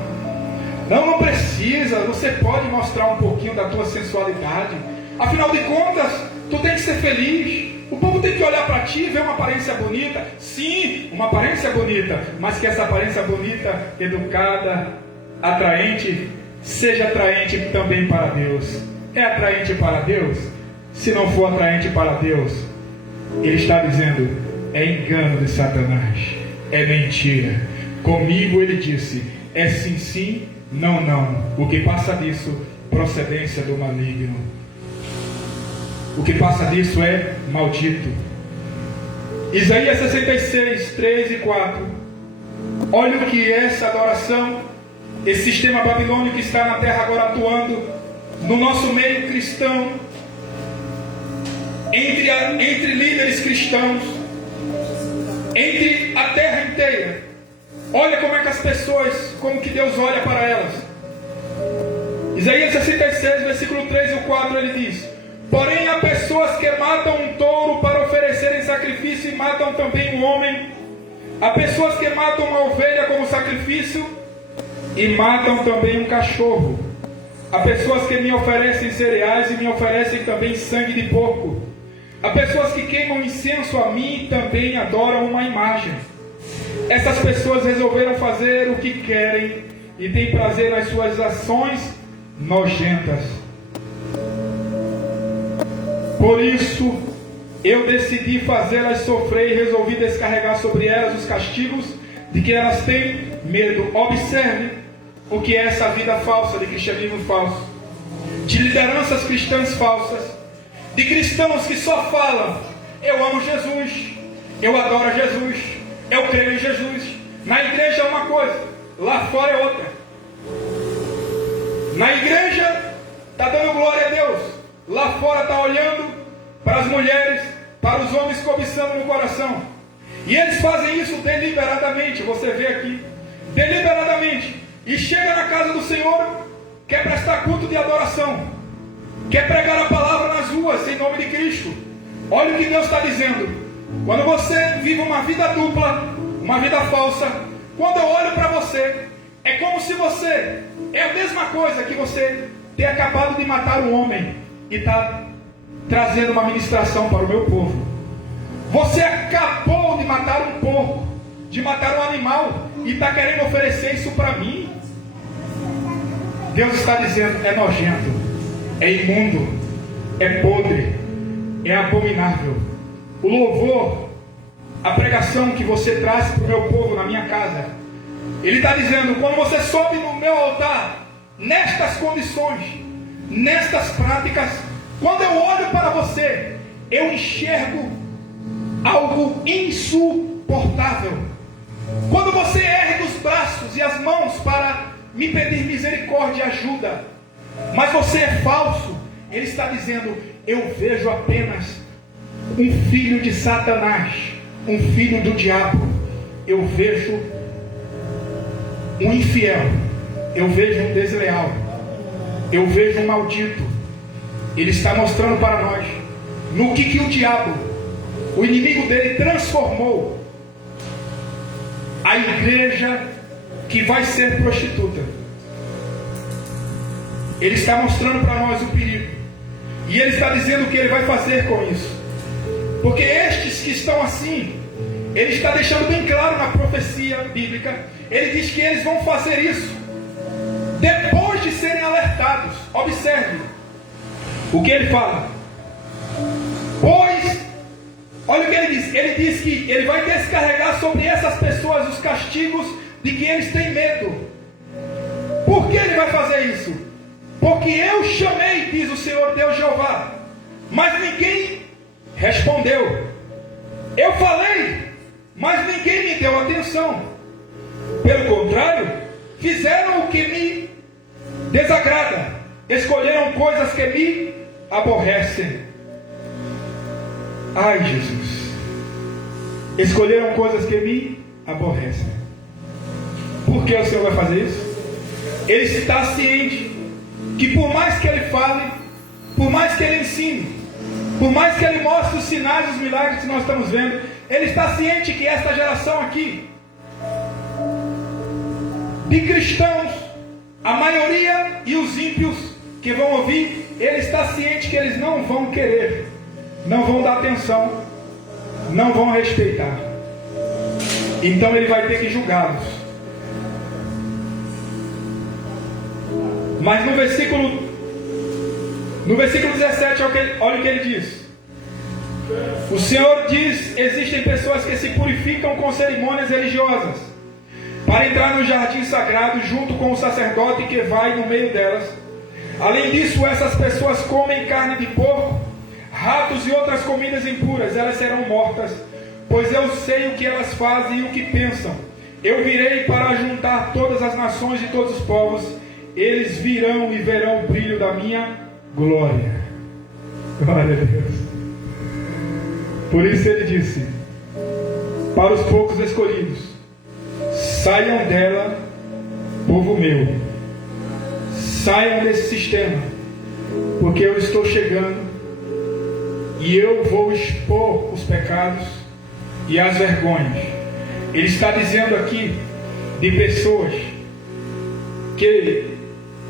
Não precisa. Você pode mostrar um pouquinho da tua sensualidade. Afinal de contas, tu tem que ser feliz. O povo tem que olhar para ti e ver uma aparência bonita. Sim, uma aparência bonita, mas que essa aparência bonita, educada, atraente, seja atraente também para Deus. É atraente para Deus? Se não for atraente para Deus, Ele está dizendo: é engano de Satanás, é mentira. Comigo Ele disse: é sim, sim, não, não. O que passa disso, procedência do maligno. O que passa disso é maldito. Isaías 66, 3 e 4. Olha o que é essa adoração, esse sistema babilônico que está na terra agora atuando no nosso meio cristão, entre líderes cristãos, entre a terra inteira. Olha como é que as pessoas, como que Deus olha para elas. Isaías 66, versículo 3 e 4, ele diz: porém há pessoas que matam um touro para oferecerem sacrifício e matam também um homem. Há pessoas que matam uma ovelha como sacrifício e matam também um cachorro. Há pessoas que me oferecem cereais e me oferecem também sangue de porco. Há pessoas que queimam incenso a mim e também adoram uma imagem. Essas pessoas resolveram fazer o que querem e têm prazer nas suas ações nojentas. Por isso, eu decidi fazê-las sofrer e resolvi descarregar sobre elas os castigos de que elas têm medo. Observe o que é essa vida falsa de cristianismo falso, de lideranças cristãs falsas, de cristãos que só falam: eu amo Jesus, eu adoro Jesus, eu creio em Jesus. Na igreja é uma coisa, lá fora é outra. Na igreja está dando glória a Deus, lá fora está olhando para as mulheres, para os homens cobiçando no coração. E eles fazem isso deliberadamente. Você vê aqui, deliberadamente. E chega na casa do Senhor, quer prestar culto de adoração, quer pregar a palavra nas ruas em nome de Cristo. Olha o que Deus está dizendo. Quando você vive uma vida dupla, uma vida falsa, quando eu olho para você, é como se você, é a mesma coisa que você ter acabado de matar um homem e está trazendo uma ministração para o meu povo. Você acabou de matar um porco, de matar um animal, e está querendo oferecer isso para mim. Deus está dizendo: é nojento, é imundo, é podre, é abominável. O louvor, a pregação que você traz para o meu povo na minha casa, Ele está dizendo: quando você sobe no meu altar, nestas condições, nestas práticas, quando eu olho para você, eu enxergo algo insuportável. Quando você ergue os braços e as mãos para me pedir misericórdia e ajuda, mas você é falso, Ele está dizendo: eu vejo apenas um filho de Satanás, um filho do diabo. Eu vejo um infiel, eu vejo um desleal, eu vejo um maldito. Ele está mostrando para nós no que o diabo, o inimigo dele, transformou a igreja que vai ser prostituta. Ele está mostrando para nós o perigo, e Ele está dizendo o que Ele vai fazer com isso. Porque estes que estão assim, Ele está deixando bem claro na profecia bíblica. Ele diz que eles vão fazer isso depois de serem alertados. Observe o que Ele fala. Pois, olha o que Ele diz. Ele diz que Ele vai descarregar sobre essas pessoas os castigos de que eles têm medo. Por que Ele vai fazer isso? Porque eu chamei, diz o Senhor Deus Jeová, mas ninguém respondeu. Eu falei, mas ninguém me deu atenção. Pelo contrário, fizeram o que me desagrada, escolheram coisas que me aborrecem. Ai, Jesus, escolheram coisas que me aborrecem. Por que o Senhor vai fazer isso? Ele está ciente que por mais que Ele fale, por mais que Ele ensine, por mais que Ele mostre os sinais e os milagres que nós estamos vendo, Ele está ciente que esta geração aqui de cristãos, a maioria e os ímpios que vão ouvir, Ele está ciente que eles não vão querer, não vão dar atenção, não vão respeitar. Então Ele vai ter que julgá-los. Mas no versículo 17, olha o que Ele diz. O Senhor diz: existem pessoas que se purificam com cerimônias religiosas para entrar no jardim sagrado junto com o sacerdote que vai no meio delas. Além disso, essas pessoas comem carne de porco, ratos e outras comidas impuras. Elas serão mortas, pois eu sei o que elas fazem e o que pensam. Eu virei para juntar todas as nações e todos os povos. Eles virão e verão o brilho da minha glória. Glória a Deus. Por isso Ele disse para os poucos escolhidos: saiam dela, povo meu. Saiam desse sistema, porque eu estou chegando e eu vou expor os pecados e as vergonhas. Ele está dizendo aqui de pessoas que,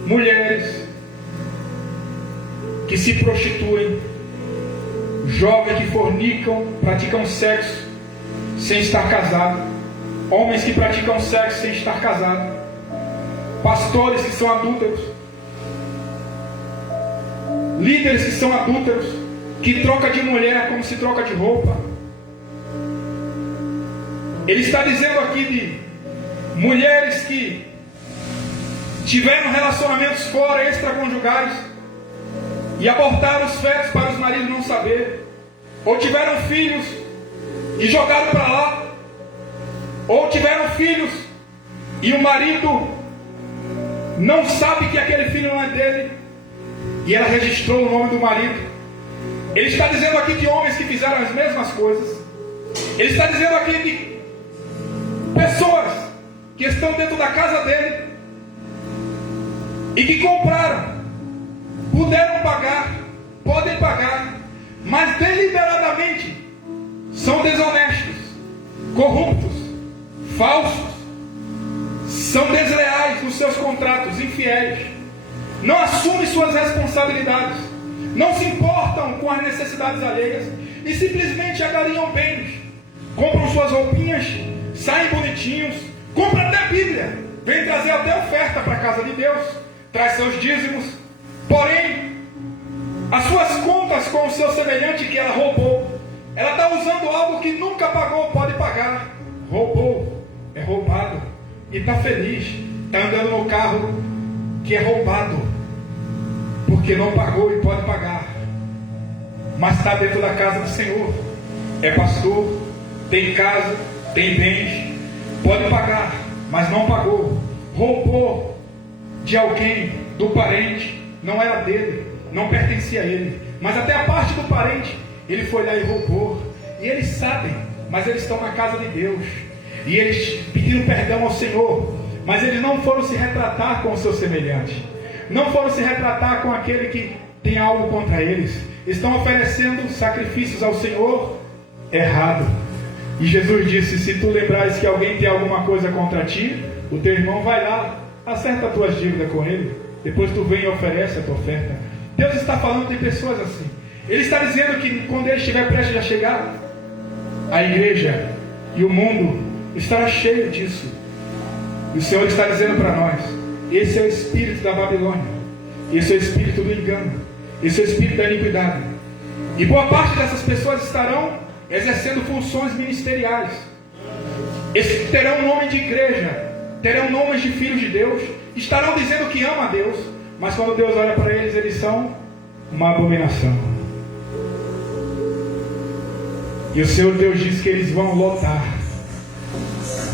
mulheres que se prostituem, jovens que fornicam, praticam sexo sem estar casados, homens que praticam sexo sem estar casados, pastores que são adúlteros, líderes que são adúlteros, que troca de mulher como se troca de roupa. Ele está dizendo aqui de mulheres que tiveram relacionamentos fora, extraconjugais, e abortaram os fetos para os maridos não saber, ou tiveram filhos e jogaram para lá, ou tiveram filhos e o marido não sabe que aquele filho não é dele, e ela registrou o nome do marido. Ele está dizendo aqui de homens que fizeram as mesmas coisas. Ele está dizendo aqui de pessoas que estão dentro da casa dele e que compraram, puderam pagar, podem pagar, mas deliberadamente são desonestos, corruptos, falsos, são desleais nos seus contratos, infiéis, não assumem suas responsabilidades, não se importam com as necessidades alheias e simplesmente agariam bens, compram suas roupinhas, saem bonitinhos, compra até a Bíblia, vem trazer até oferta para a casa de Deus, traz seus dízimos, porém, as suas contas com o seu semelhante que ela roubou, ela está usando algo que nunca pagou, pode pagar. Roubou, é roubado, e está feliz, está andando no carro que é roubado, porque não pagou e pode pagar, mas está dentro da casa do Senhor, é pastor, tem casa, tem bens, pode pagar, mas não pagou, roubou de alguém, do parente, não era dele, não pertencia a ele, mas até a parte do parente, ele foi lá e roubou, e eles sabem, mas eles estão na casa de Deus, e eles pediram perdão ao Senhor, mas eles não foram se retratar com o seu semelhante, não foram se retratar com aquele que tem algo contra eles, estão oferecendo sacrifícios ao Senhor errado. E Jesus disse: se tu lembrares que alguém tem alguma coisa contra ti, o teu irmão vai lá, acerta as tuas dívidas com ele, depois tu vem e oferece a tua oferta. Deus está falando de pessoas assim. Ele está dizendo que quando ele estiver prestes a chegar, a igreja e o mundo estará cheio disso. E o Senhor está dizendo para nós: esse é o espírito da Babilônia, esse é o espírito do engano, esse é o espírito da iniquidade. E boa parte dessas pessoas estarão exercendo funções ministeriais, terão nome de igreja, terão nomes de filhos de Deus, estarão dizendo que ama a Deus, mas quando Deus olha para eles, eles são uma abominação. E o Senhor Deus diz que eles vão lotar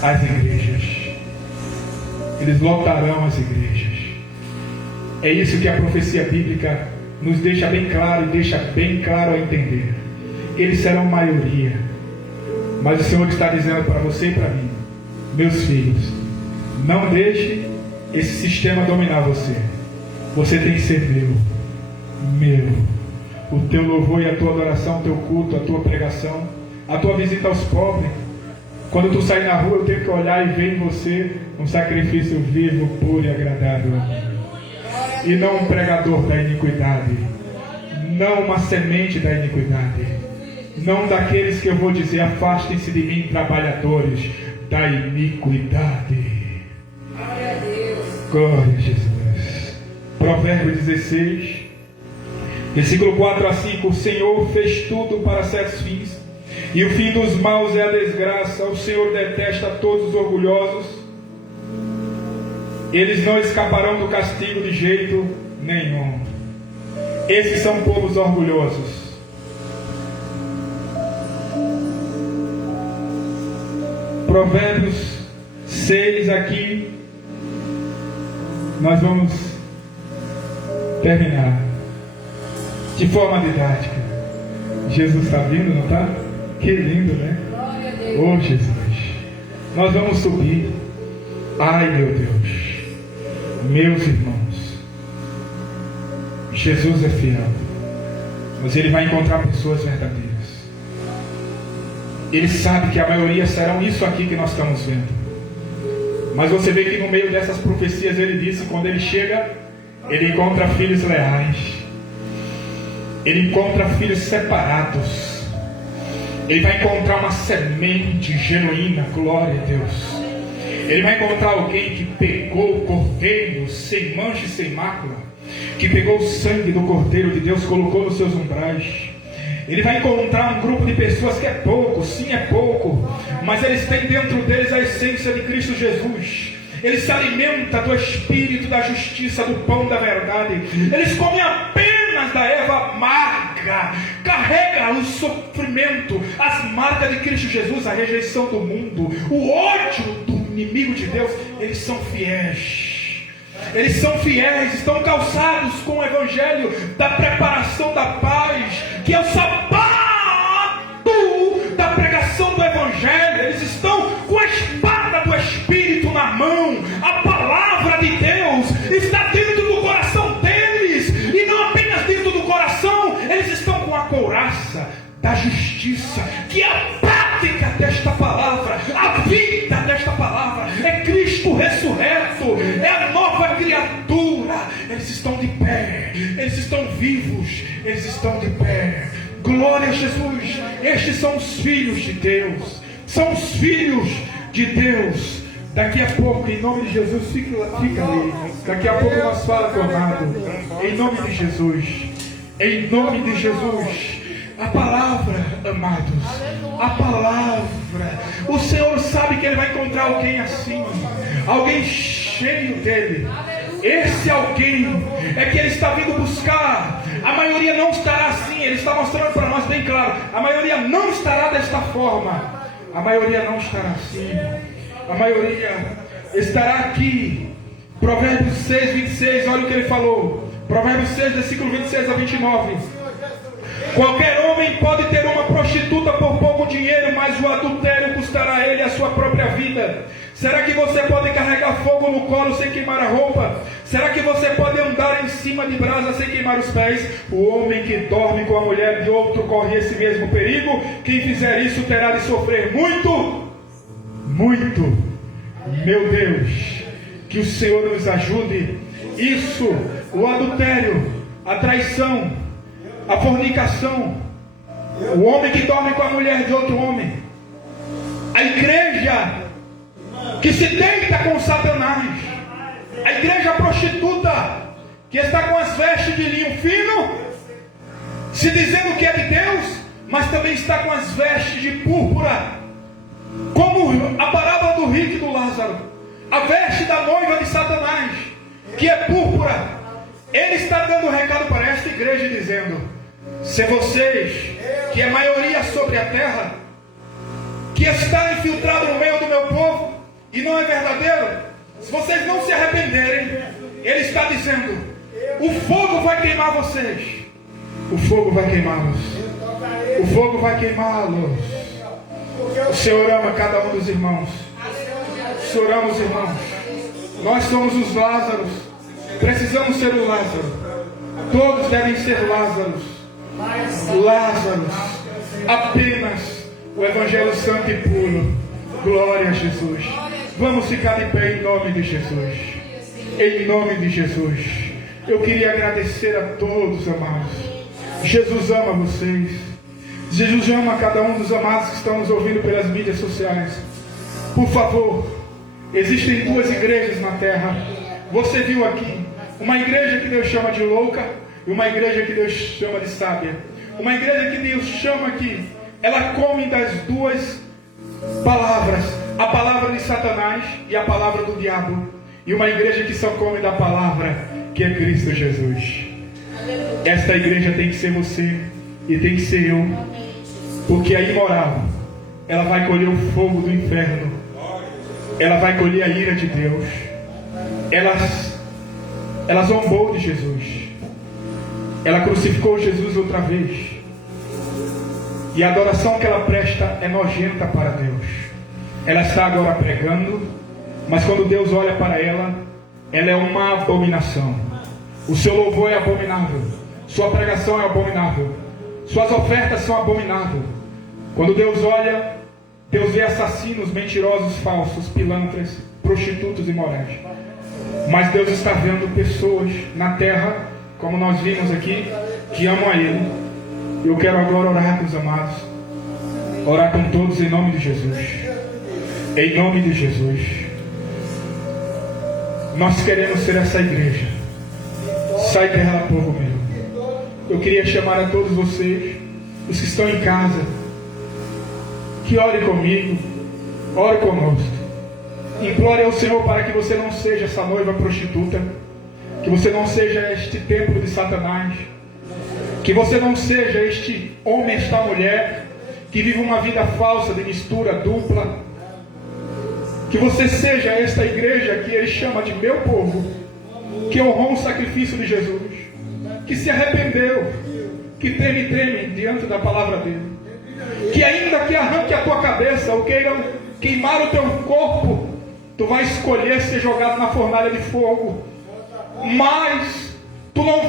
as igrejas, eles lotarão as igrejas. É isso que a profecia bíblica nos deixa bem claro, e deixa bem claro a entender. Eles serão maioria, mas o Senhor está dizendo para você e para mim: meus filhos, não deixe esse sistema dominar você. Você tem que ser meu. O teu louvor e a tua adoração, o teu culto, a tua pregação, a tua visita aos pobres. Quando tu sair na rua, eu tenho que olhar e ver em você um sacrifício vivo, puro e agradável a mim. E não um pregador da iniquidade, não uma semente da iniquidade, não daqueles que eu vou dizer: afastem-se de mim, trabalhadores da iniquidade. Glória a Deus. Glória a Jesus. Provérbios 16, versículo 4 a 5. O Senhor fez tudo para certos fins, e o fim dos maus é a desgraça. O Senhor detesta todos os orgulhosos, eles não escaparão do castigo de jeito nenhum. Esses são povos orgulhosos. Provérbios 6 aqui, nós vamos terminar de forma didática. Jesus está vindo, não está? Que lindo, né? Glória a Deus. Oh Jesus, nós vamos subir. Ai meu Deus, meus irmãos, Jesus é fiel, mas Ele vai encontrar pessoas verdadeiras. Ele sabe que a maioria serão isso aqui que nós estamos vendo. Mas você vê que no meio dessas profecias Ele disse: quando Ele chega, Ele encontra filhos leais, Ele encontra filhos separados, Ele vai encontrar uma semente genuína. Glória a Deus. Ele vai encontrar alguém que pegou o cordeiro sem mancha e sem mácula, que pegou o sangue do cordeiro de Deus, colocou nos seus umbrais. Ele vai encontrar um grupo de pessoas que é pouco, sim é pouco, mas eles têm dentro deles a essência de Cristo Jesus. Eles se alimentam do Espírito, da justiça, do pão da verdade. Eles comem apenas da erva amarga, carrega o sofrimento, as marcas de Cristo Jesus, a rejeição do mundo, o ódio do inimigo de Deus. Eles são fiéis. Eles são fiéis, estão calçados com o Evangelho da preparação da paz, que é o sapato da pregação do Evangelho. Eles estão com a espada do Espírito na mão. A palavra de Deus está dentro do coração deles, e não apenas dentro do coração, eles estão com a couraça da justiça, que é a prática desta palavra, a vida desta palavra, é Cristo ressurreto, é a nova criatura. Eles estão de pé, eles estão vivos, eles estão de pé. Glória a Jesus. Estes são os filhos de Deus, são os filhos de Deus. Daqui a pouco, em nome de Jesus, fica ali. Daqui a pouco nós fala tornado. Em nome de Jesus. Em nome de Jesus. A palavra, amados. A palavra. O Senhor sabe que Ele vai encontrar alguém assim. Alguém cheio dEle. Esse alguém é que Ele está vindo buscar. A maioria não estará assim. Ele está mostrando para nós bem claro. A maioria não estará desta forma. A maioria não estará assim. A maioria estará aqui. Provérbios 6, 26. Olha o que ele falou. Provérbios 6, versículo 26 a 29. Qualquer homem pode ter uma prostituta por pouco dinheiro, mas o adultério custará a ele a sua própria vida. Será que você pode carregar fogo no colo sem queimar a roupa? Será que você pode andar em cima de brasa sem queimar os pés? O homem que dorme com a mulher de outro corre esse mesmo perigo. Quem fizer isso terá de sofrer muito, muito. Meu Deus, que o Senhor nos ajude. Isso, o adultério, a traição, a fornicação, o homem que dorme com a mulher de outro homem, a igreja que se deita com Satanás, a igreja prostituta que está com as vestes de linho fino, se dizendo que é de Deus, mas também está com as vestes de púrpura, como a parábola do rico e do Lázaro, a veste da noiva de Satanás, que é púrpura. Ele está dando um recado para esta igreja dizendo: se vocês, que é maioria sobre a terra, que está infiltrado no meio do meu povo e não é verdadeiro, se vocês não se arrependerem, ele está dizendo: o fogo vai queimar vocês. O fogo vai queimá-los. O fogo vai queimá-los. O Senhor ama cada um dos irmãos. O Senhor ama os irmãos. Nós somos os Lázaros. Precisamos ser o Lázaro. Todos devem ser Lázaros. Lázaros. Apenas o Evangelho Santo e puro. Glória a Jesus. Vamos ficar de pé em nome de Jesus. Em nome de Jesus. Eu queria agradecer a todos, amados. Jesus ama vocês. Jesus ama cada um dos amados que estão nos ouvindo pelas mídias sociais. Por favor, existem duas igrejas na terra. Você viu aqui uma igreja que Deus chama de louca e uma igreja que Deus chama de sábia. Uma igreja que Deus chama que ela come das duas palavras, a palavra de Satanás e a palavra do diabo. E uma igreja que só come da palavra, que é Cristo Jesus. Esta igreja tem que ser você e tem que ser eu. Porque a imoral, ela vai colher o fogo do inferno. Ela vai colher a ira de Deus. Ela zombou de Jesus. Ela crucificou Jesus outra vez. E a adoração que ela presta é nojenta para Deus. Ela está agora pregando, mas quando Deus olha para ela, ela é uma abominação. O seu louvor é abominável. Sua pregação é abominável. Suas ofertas são abomináveis. Quando Deus olha, Deus vê assassinos, mentirosos, falsos, pilantras, prostitutos e imorais. Mas Deus está vendo pessoas na terra, como nós vimos aqui, que amam a Ele. Eu quero agora orar com os amados. Orar com todos em nome de Jesus. Em nome de Jesus. Nós queremos ser essa igreja. Sai dela, povo meu. Eu queria chamar a todos vocês, os que estão em casa, que ore comigo, ore conosco. Implore ao Senhor para que você não seja essa noiva prostituta, que você não seja este templo de Satanás, que você não seja este homem, esta mulher, que vive uma vida falsa de mistura dupla, que você seja esta igreja que Ele chama de meu povo, que honrou o sacrifício de Jesus, que se arrependeu, que treme diante da palavra dele, que ainda que arranque a tua cabeça ou queiram queimar o teu corpo, tu vais escolher ser jogado na fornalha de fogo, mas tu não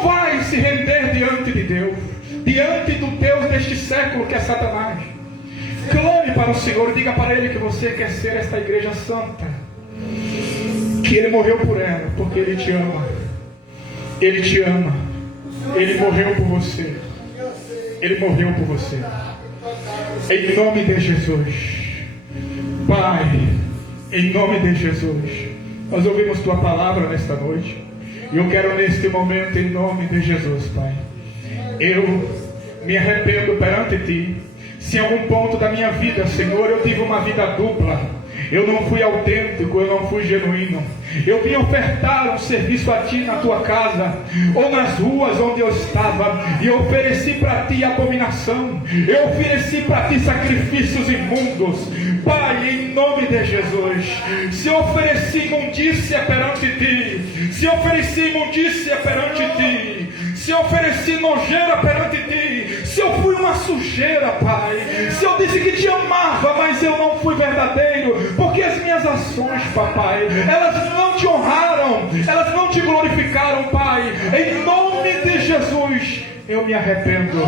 vais se render diante de Deus, diante do Deus deste século que é Satanás. Clame para o Senhor, diga para Ele que você quer ser esta igreja santa, que Ele morreu por ela, porque Ele te ama. Ele te ama. Ele morreu por você. Ele morreu por você. Em nome de Jesus. Pai, em nome de Jesus, nós ouvimos Tua palavra nesta noite. E eu quero neste momento, em nome de Jesus, Pai, eu me arrependo perante Ti. Se em algum ponto da minha vida, Senhor, eu tive uma vida dupla, eu não fui autêntico, eu não fui genuíno, eu vim ofertar um serviço a Ti na Tua casa, ou nas ruas onde eu estava, e eu ofereci para Ti abominação, eu ofereci para Ti sacrifícios imundos. Pai, em nome de Jesus, se eu ofereci imundícia perante Ti, se eu ofereci imundícia perante Ti, se eu ofereci nojeira perante Ti, se eu fui uma sujeira, Pai, se eu disse que Te amava, mas eu não fui verdadeiro, porque as minhas ações, Papai, elas não Te honraram, elas não Te glorificaram, Pai, em nome de Jesus, eu me arrependo,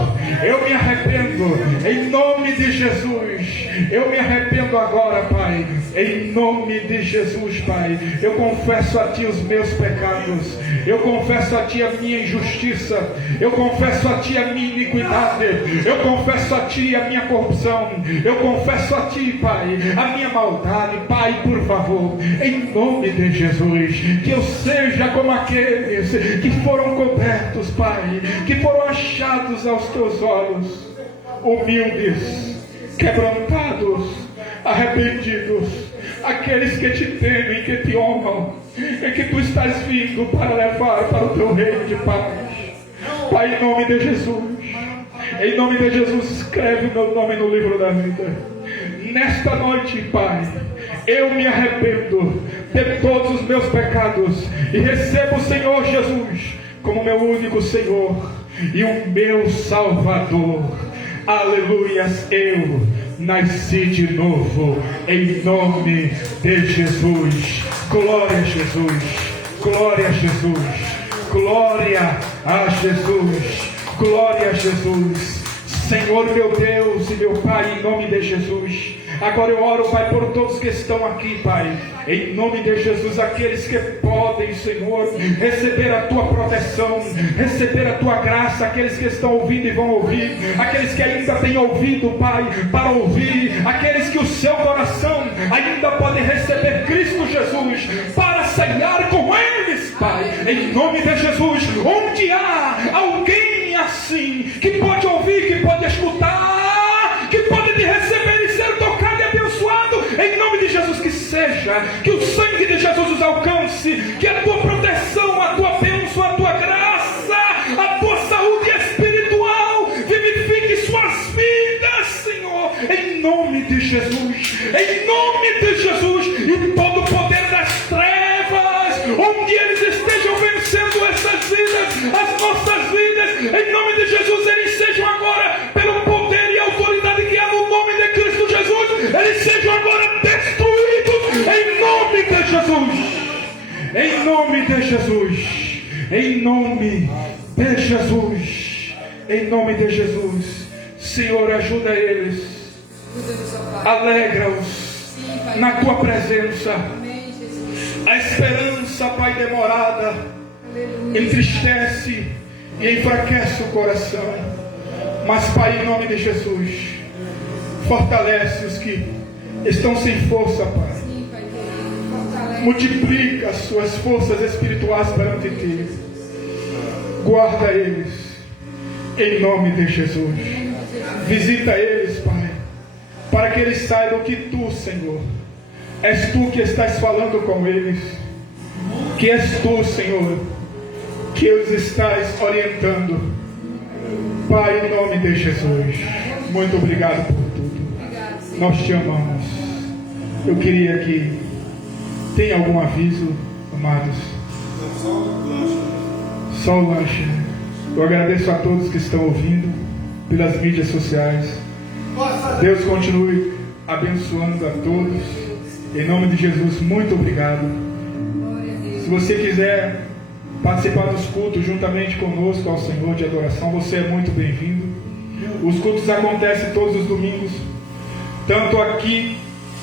em nome de Jesus, eu me arrependo agora, Pai, em nome de Jesus, Pai, eu confesso a Ti os meus pecados, eu confesso a Ti a minha injustiça, eu confesso a Ti a minha iniquidade, eu confesso a Ti a minha corrupção, eu confesso a Ti, Pai, a minha maldade. Pai, por favor, em nome de Jesus, que eu seja como aqueles que foram cobertos, Pai, que foram achados aos Teus olhos, humildes, quebrantados, arrependidos, aqueles que Te temem, que Te honram, e que Tu estás vindo para levar para o Teu reino de paz. Pai, em nome de Jesus, escreve o meu nome no livro da vida. Nesta noite, Pai, eu me arrependo de todos os meus pecados e recebo o Senhor Jesus como meu único Senhor e o meu Salvador. Aleluias, eu nasci de novo, em nome de Jesus. Glória a Jesus, glória a Jesus, glória a Jesus, glória a Jesus. Senhor meu Deus e meu Pai, em nome de Jesus, agora eu oro, Pai, por todos que estão aqui, Pai, em nome de Jesus, aqueles que podem, Senhor, receber a Tua proteção, receber a Tua graça, aqueles que estão ouvindo e vão ouvir, aqueles que ainda têm ouvido, Pai, para ouvir, aqueles que o seu coração ainda pode receber Cristo Jesus, para ceiar com eles, Pai, em nome de Jesus, onde há alguém assim, que pode ouvir, que pode escutar, que pode te receber e ser tocado e abençoado, em nome de Jesus, que seja, que o sangue de Jesus os alcance, que a Tua proteção, a Tua bênção, a Tua graça, a Tua saúde espiritual vivifique suas vidas, Senhor, em nome de Jesus, em nome de Jesus, e todo o poder das trevas, onde eles estejam vencendo essas vidas, as nossas vidas, em nome de Jesus, eles sejam agora, pelo poder e autoridade que há no nome de Cristo Jesus, eles sejam agora destruídos, em nome de Jesus, em nome de Jesus, em nome de Jesus, em nome de Jesus. Senhor, ajuda eles, alegra-os na Tua presença. A esperança, Pai, demorada entristece e enfraquece o coração, mas, Pai, em nome de Jesus, fortalece os que estão sem força, Pai, multiplica as suas forças espirituais perante Ti, guarda eles, em nome de Jesus, visita eles, Pai, para que eles saibam que Tu, Senhor, és Tu que estás falando com eles, que és Tu, Senhor, que os estás orientando. Pai, em nome de Jesus, muito obrigado por tudo. Nós Te amamos. Eu queria que tenha algum aviso, amados. Só o lanche. Eu agradeço a todos que estão ouvindo pelas mídias sociais. Deus continue abençoando a todos. Em nome de Jesus, muito obrigado. Se você quiser participar dos cultos juntamente conosco ao Senhor de adoração, você é muito bem-vindo. Os cultos acontecem todos os domingos, tanto aqui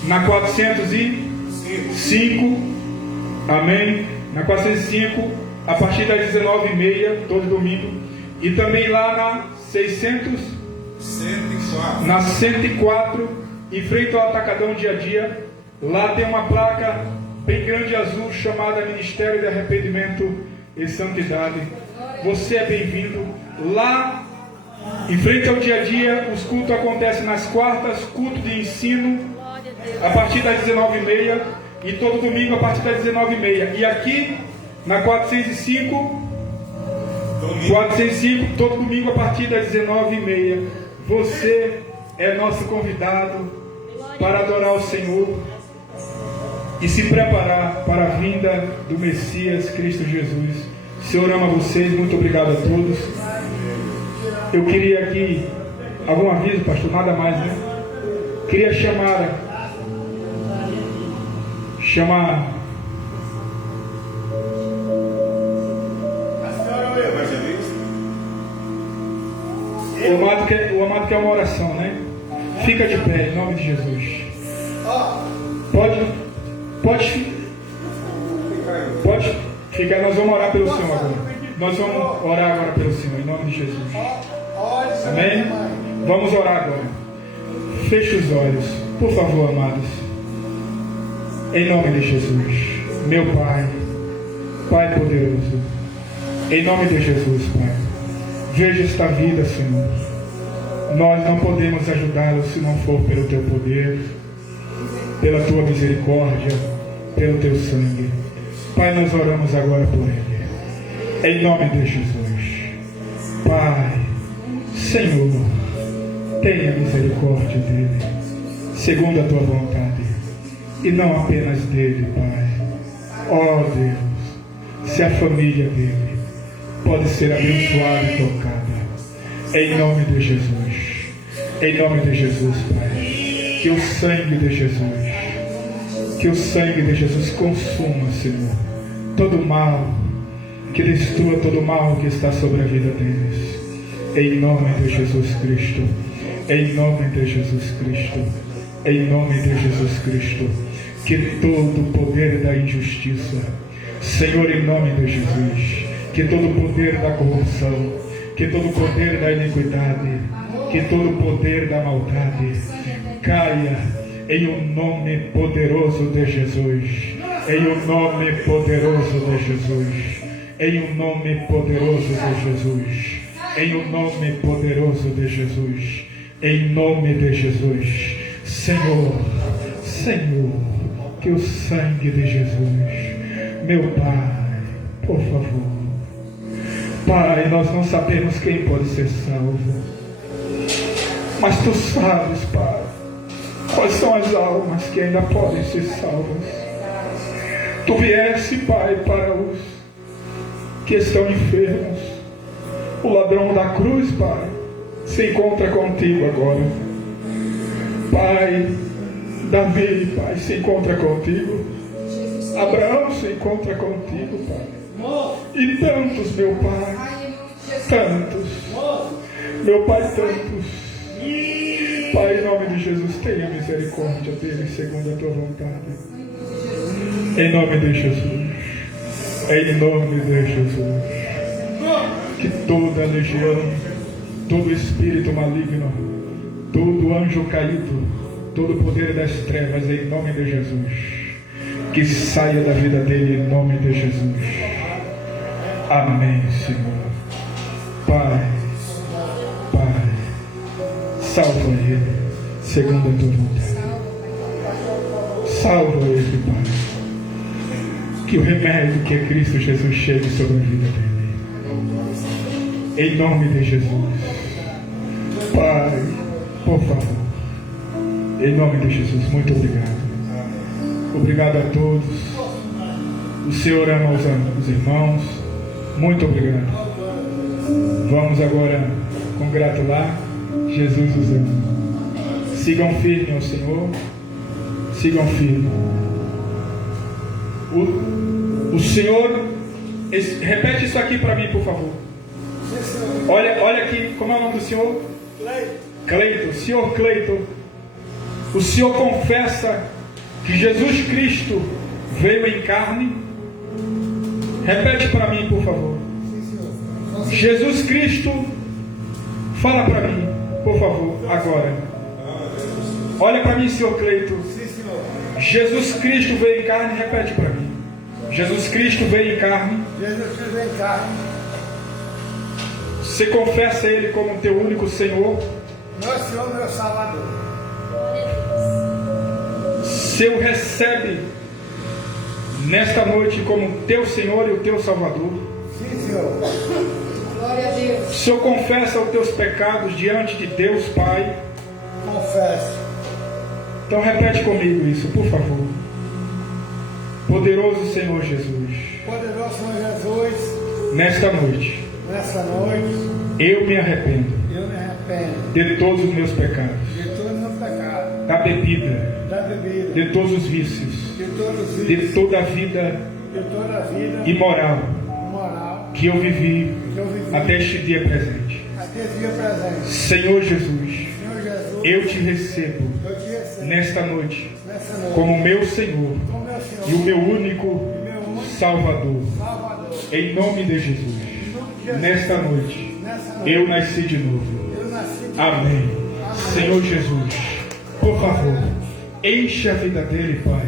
na 405, amém? Na 405, a partir das 19h30, todo domingo, e também lá na 104 em frente ao Atacadão Dia a Dia. Lá tem uma placa bem grande azul chamada Ministério de Arrependimento e Santidade. Você é bem-vindo. Lá, em frente ao Dia a Dia, os cultos acontecem nas quartas, culto de ensino, a partir das 19h30, e todo domingo a partir das 19h30. E aqui, na 405, todo domingo a partir das 19h30. Você é nosso convidado para adorar o Senhor e se preparar para a vinda do Messias Cristo Jesus. O Senhor ama vocês, muito obrigado a todos. Eu queria aqui, algum aviso, pastor? Nada mais, né? Queria chamar o amado quer uma oração, né? Fica de pé, em nome de Jesus. Pode ficar, nós vamos orar pelo Senhor agora. Nós vamos orar agora pelo Senhor, em nome de Jesus. Amém? Vamos orar agora. Feche os olhos, por favor, amados. Em nome de Jesus. Meu Pai, Pai poderoso, em nome de Jesus, Pai, veja esta vida, Senhor. Nós não podemos ajudá-lo se não for pelo Teu poder, pela Tua misericórdia, pelo Teu sangue. Pai, nós oramos agora por Ele, em nome de Jesus. Pai, Senhor, tenha misericórdia dele, segundo a Tua vontade, e não apenas dele, Pai. Ó Deus, se a família dele pode ser abençoada e tocada, em nome de Jesus, em nome de Jesus, Pai, que o sangue de Jesus consuma, Senhor, todo mal, que destrua todo mal que está sobre a vida deles, em nome de Jesus Cristo, em nome de Jesus Cristo, em nome de Jesus Cristo, que todo o poder da injustiça, Senhor, em nome de Jesus, que todo o poder da corrupção, que todo o poder da iniquidade, que todo o poder da maldade caia em o nome poderoso de Jesus, em o nome poderoso de Jesus, em o nome poderoso de Jesus, em o nome poderoso de Jesus, em nome de Jesus. Senhor, que o sangue de Jesus, meu Pai, por favor, Pai, nós não sabemos quem pode ser salvo, mas Tu sabes, Pai, quais são as almas que ainda podem ser salvas. Tu vieste, Pai, para os que estão enfermos. O ladrão da cruz, Pai, se encontra contigo agora. Pai, Davi, Pai, se encontra contigo. Abraão se encontra contigo, Pai. E tantos, meu Pai, tantos, meu Pai, tantos. Pai, em nome de Jesus, tenha misericórdia dele segundo a Tua vontade. Em nome de Jesus, em nome de Jesus, que toda legião, todo espírito maligno, todo anjo caído, todo poder das trevas, em nome de Jesus, que saia da vida dele em nome de Jesus. Amém, Senhor. Pai, salva ele, segundo a Tua vontade. Salva ele, Pai. Que o remédio que é Cristo Jesus chegue sobre a vida dele. Em nome de Jesus. Pai, por favor. Em nome de Jesus, muito obrigado. Obrigado a todos. O Senhor ama os irmãos. Muito obrigado. Vamos agora congratular. Jesus os ama. Sigam firmes ao Senhor. Sigam firmes. O Senhor, repete isso aqui para mim, por favor. Olha aqui, como é o nome do Senhor? Cleito. Senhor Cleito, o Senhor confessa que Jesus Cristo veio em carne? Repete para mim, por favor. Jesus Cristo, fala para mim, por favor, agora. Olha para mim, senhor Cleito. Sim, senhor. Jesus Cristo veio em carne, repete para mim. Jesus Cristo veio em carne. Jesus Cristo veio em carne. Você confessa Ele como teu único Senhor. Meu Senhor, meu Salvador. Você o recebe nesta noite como teu Senhor e o teu Salvador. Sim, Senhor. Glória a Deus. O Senhor confessa os teus pecados diante de Deus Pai. Confesso. Então repete comigo isso, por favor. Poderoso Senhor Jesus, Poderoso Senhor Jesus, nesta noite nessa noite, eu me arrependo eu me arrependo de todos os meus pecados, de todo o meu pecado, da bebida, da bebida, de todos os vícios, de todos os de vícios, toda a vida de toda a vida imoral moral que eu vivi que eu vivi até este dia presente. até esse dia presente. Senhor Jesus, Senhor Jesus, eu te recebo eu te recebo nesta noite nessa noite como meu Senhor como meu Senhor e o meu único e meu único Salvador. Salvador. Em nome de Jesus, Em nome de Jesus, nesta noite nessa noite, eu nasci de novo. eu nasci de Amém. Senhor Jesus, por favor, enche a vida dele, Pai,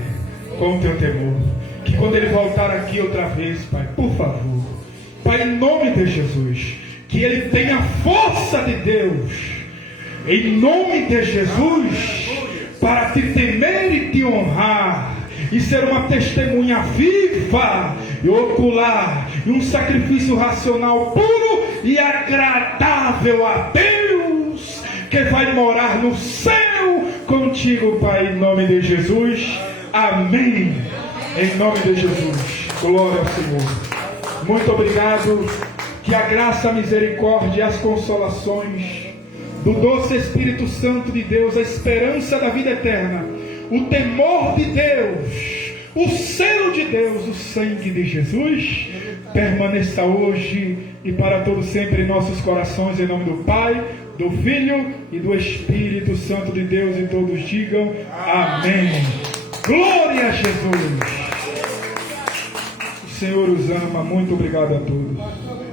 com o teu temor. Que quando ele voltar aqui outra vez, Pai, por favor, Pai, em nome de Jesus, que ele tenha a força de Deus, em nome de Jesus, para te temer e te honrar, e ser uma testemunha viva e ocular, e um sacrifício racional puro e agradável a Deus, que vai morar no céu contigo, Pai, em nome de Jesus. Amém. Em nome de Jesus. Glória ao Senhor. Muito obrigado. Que a graça, a misericórdia e as consolações do doce Espírito Santo de Deus, a esperança da vida eterna, o temor de Deus, o selo de Deus, o sangue de Jesus, permaneça hoje e para todo sempre em nossos corações, em nome do Pai, do Filho e do Espírito Santo de Deus, e todos digam amém. Glória a Jesus. O Senhor os ama. Muito obrigado a todos.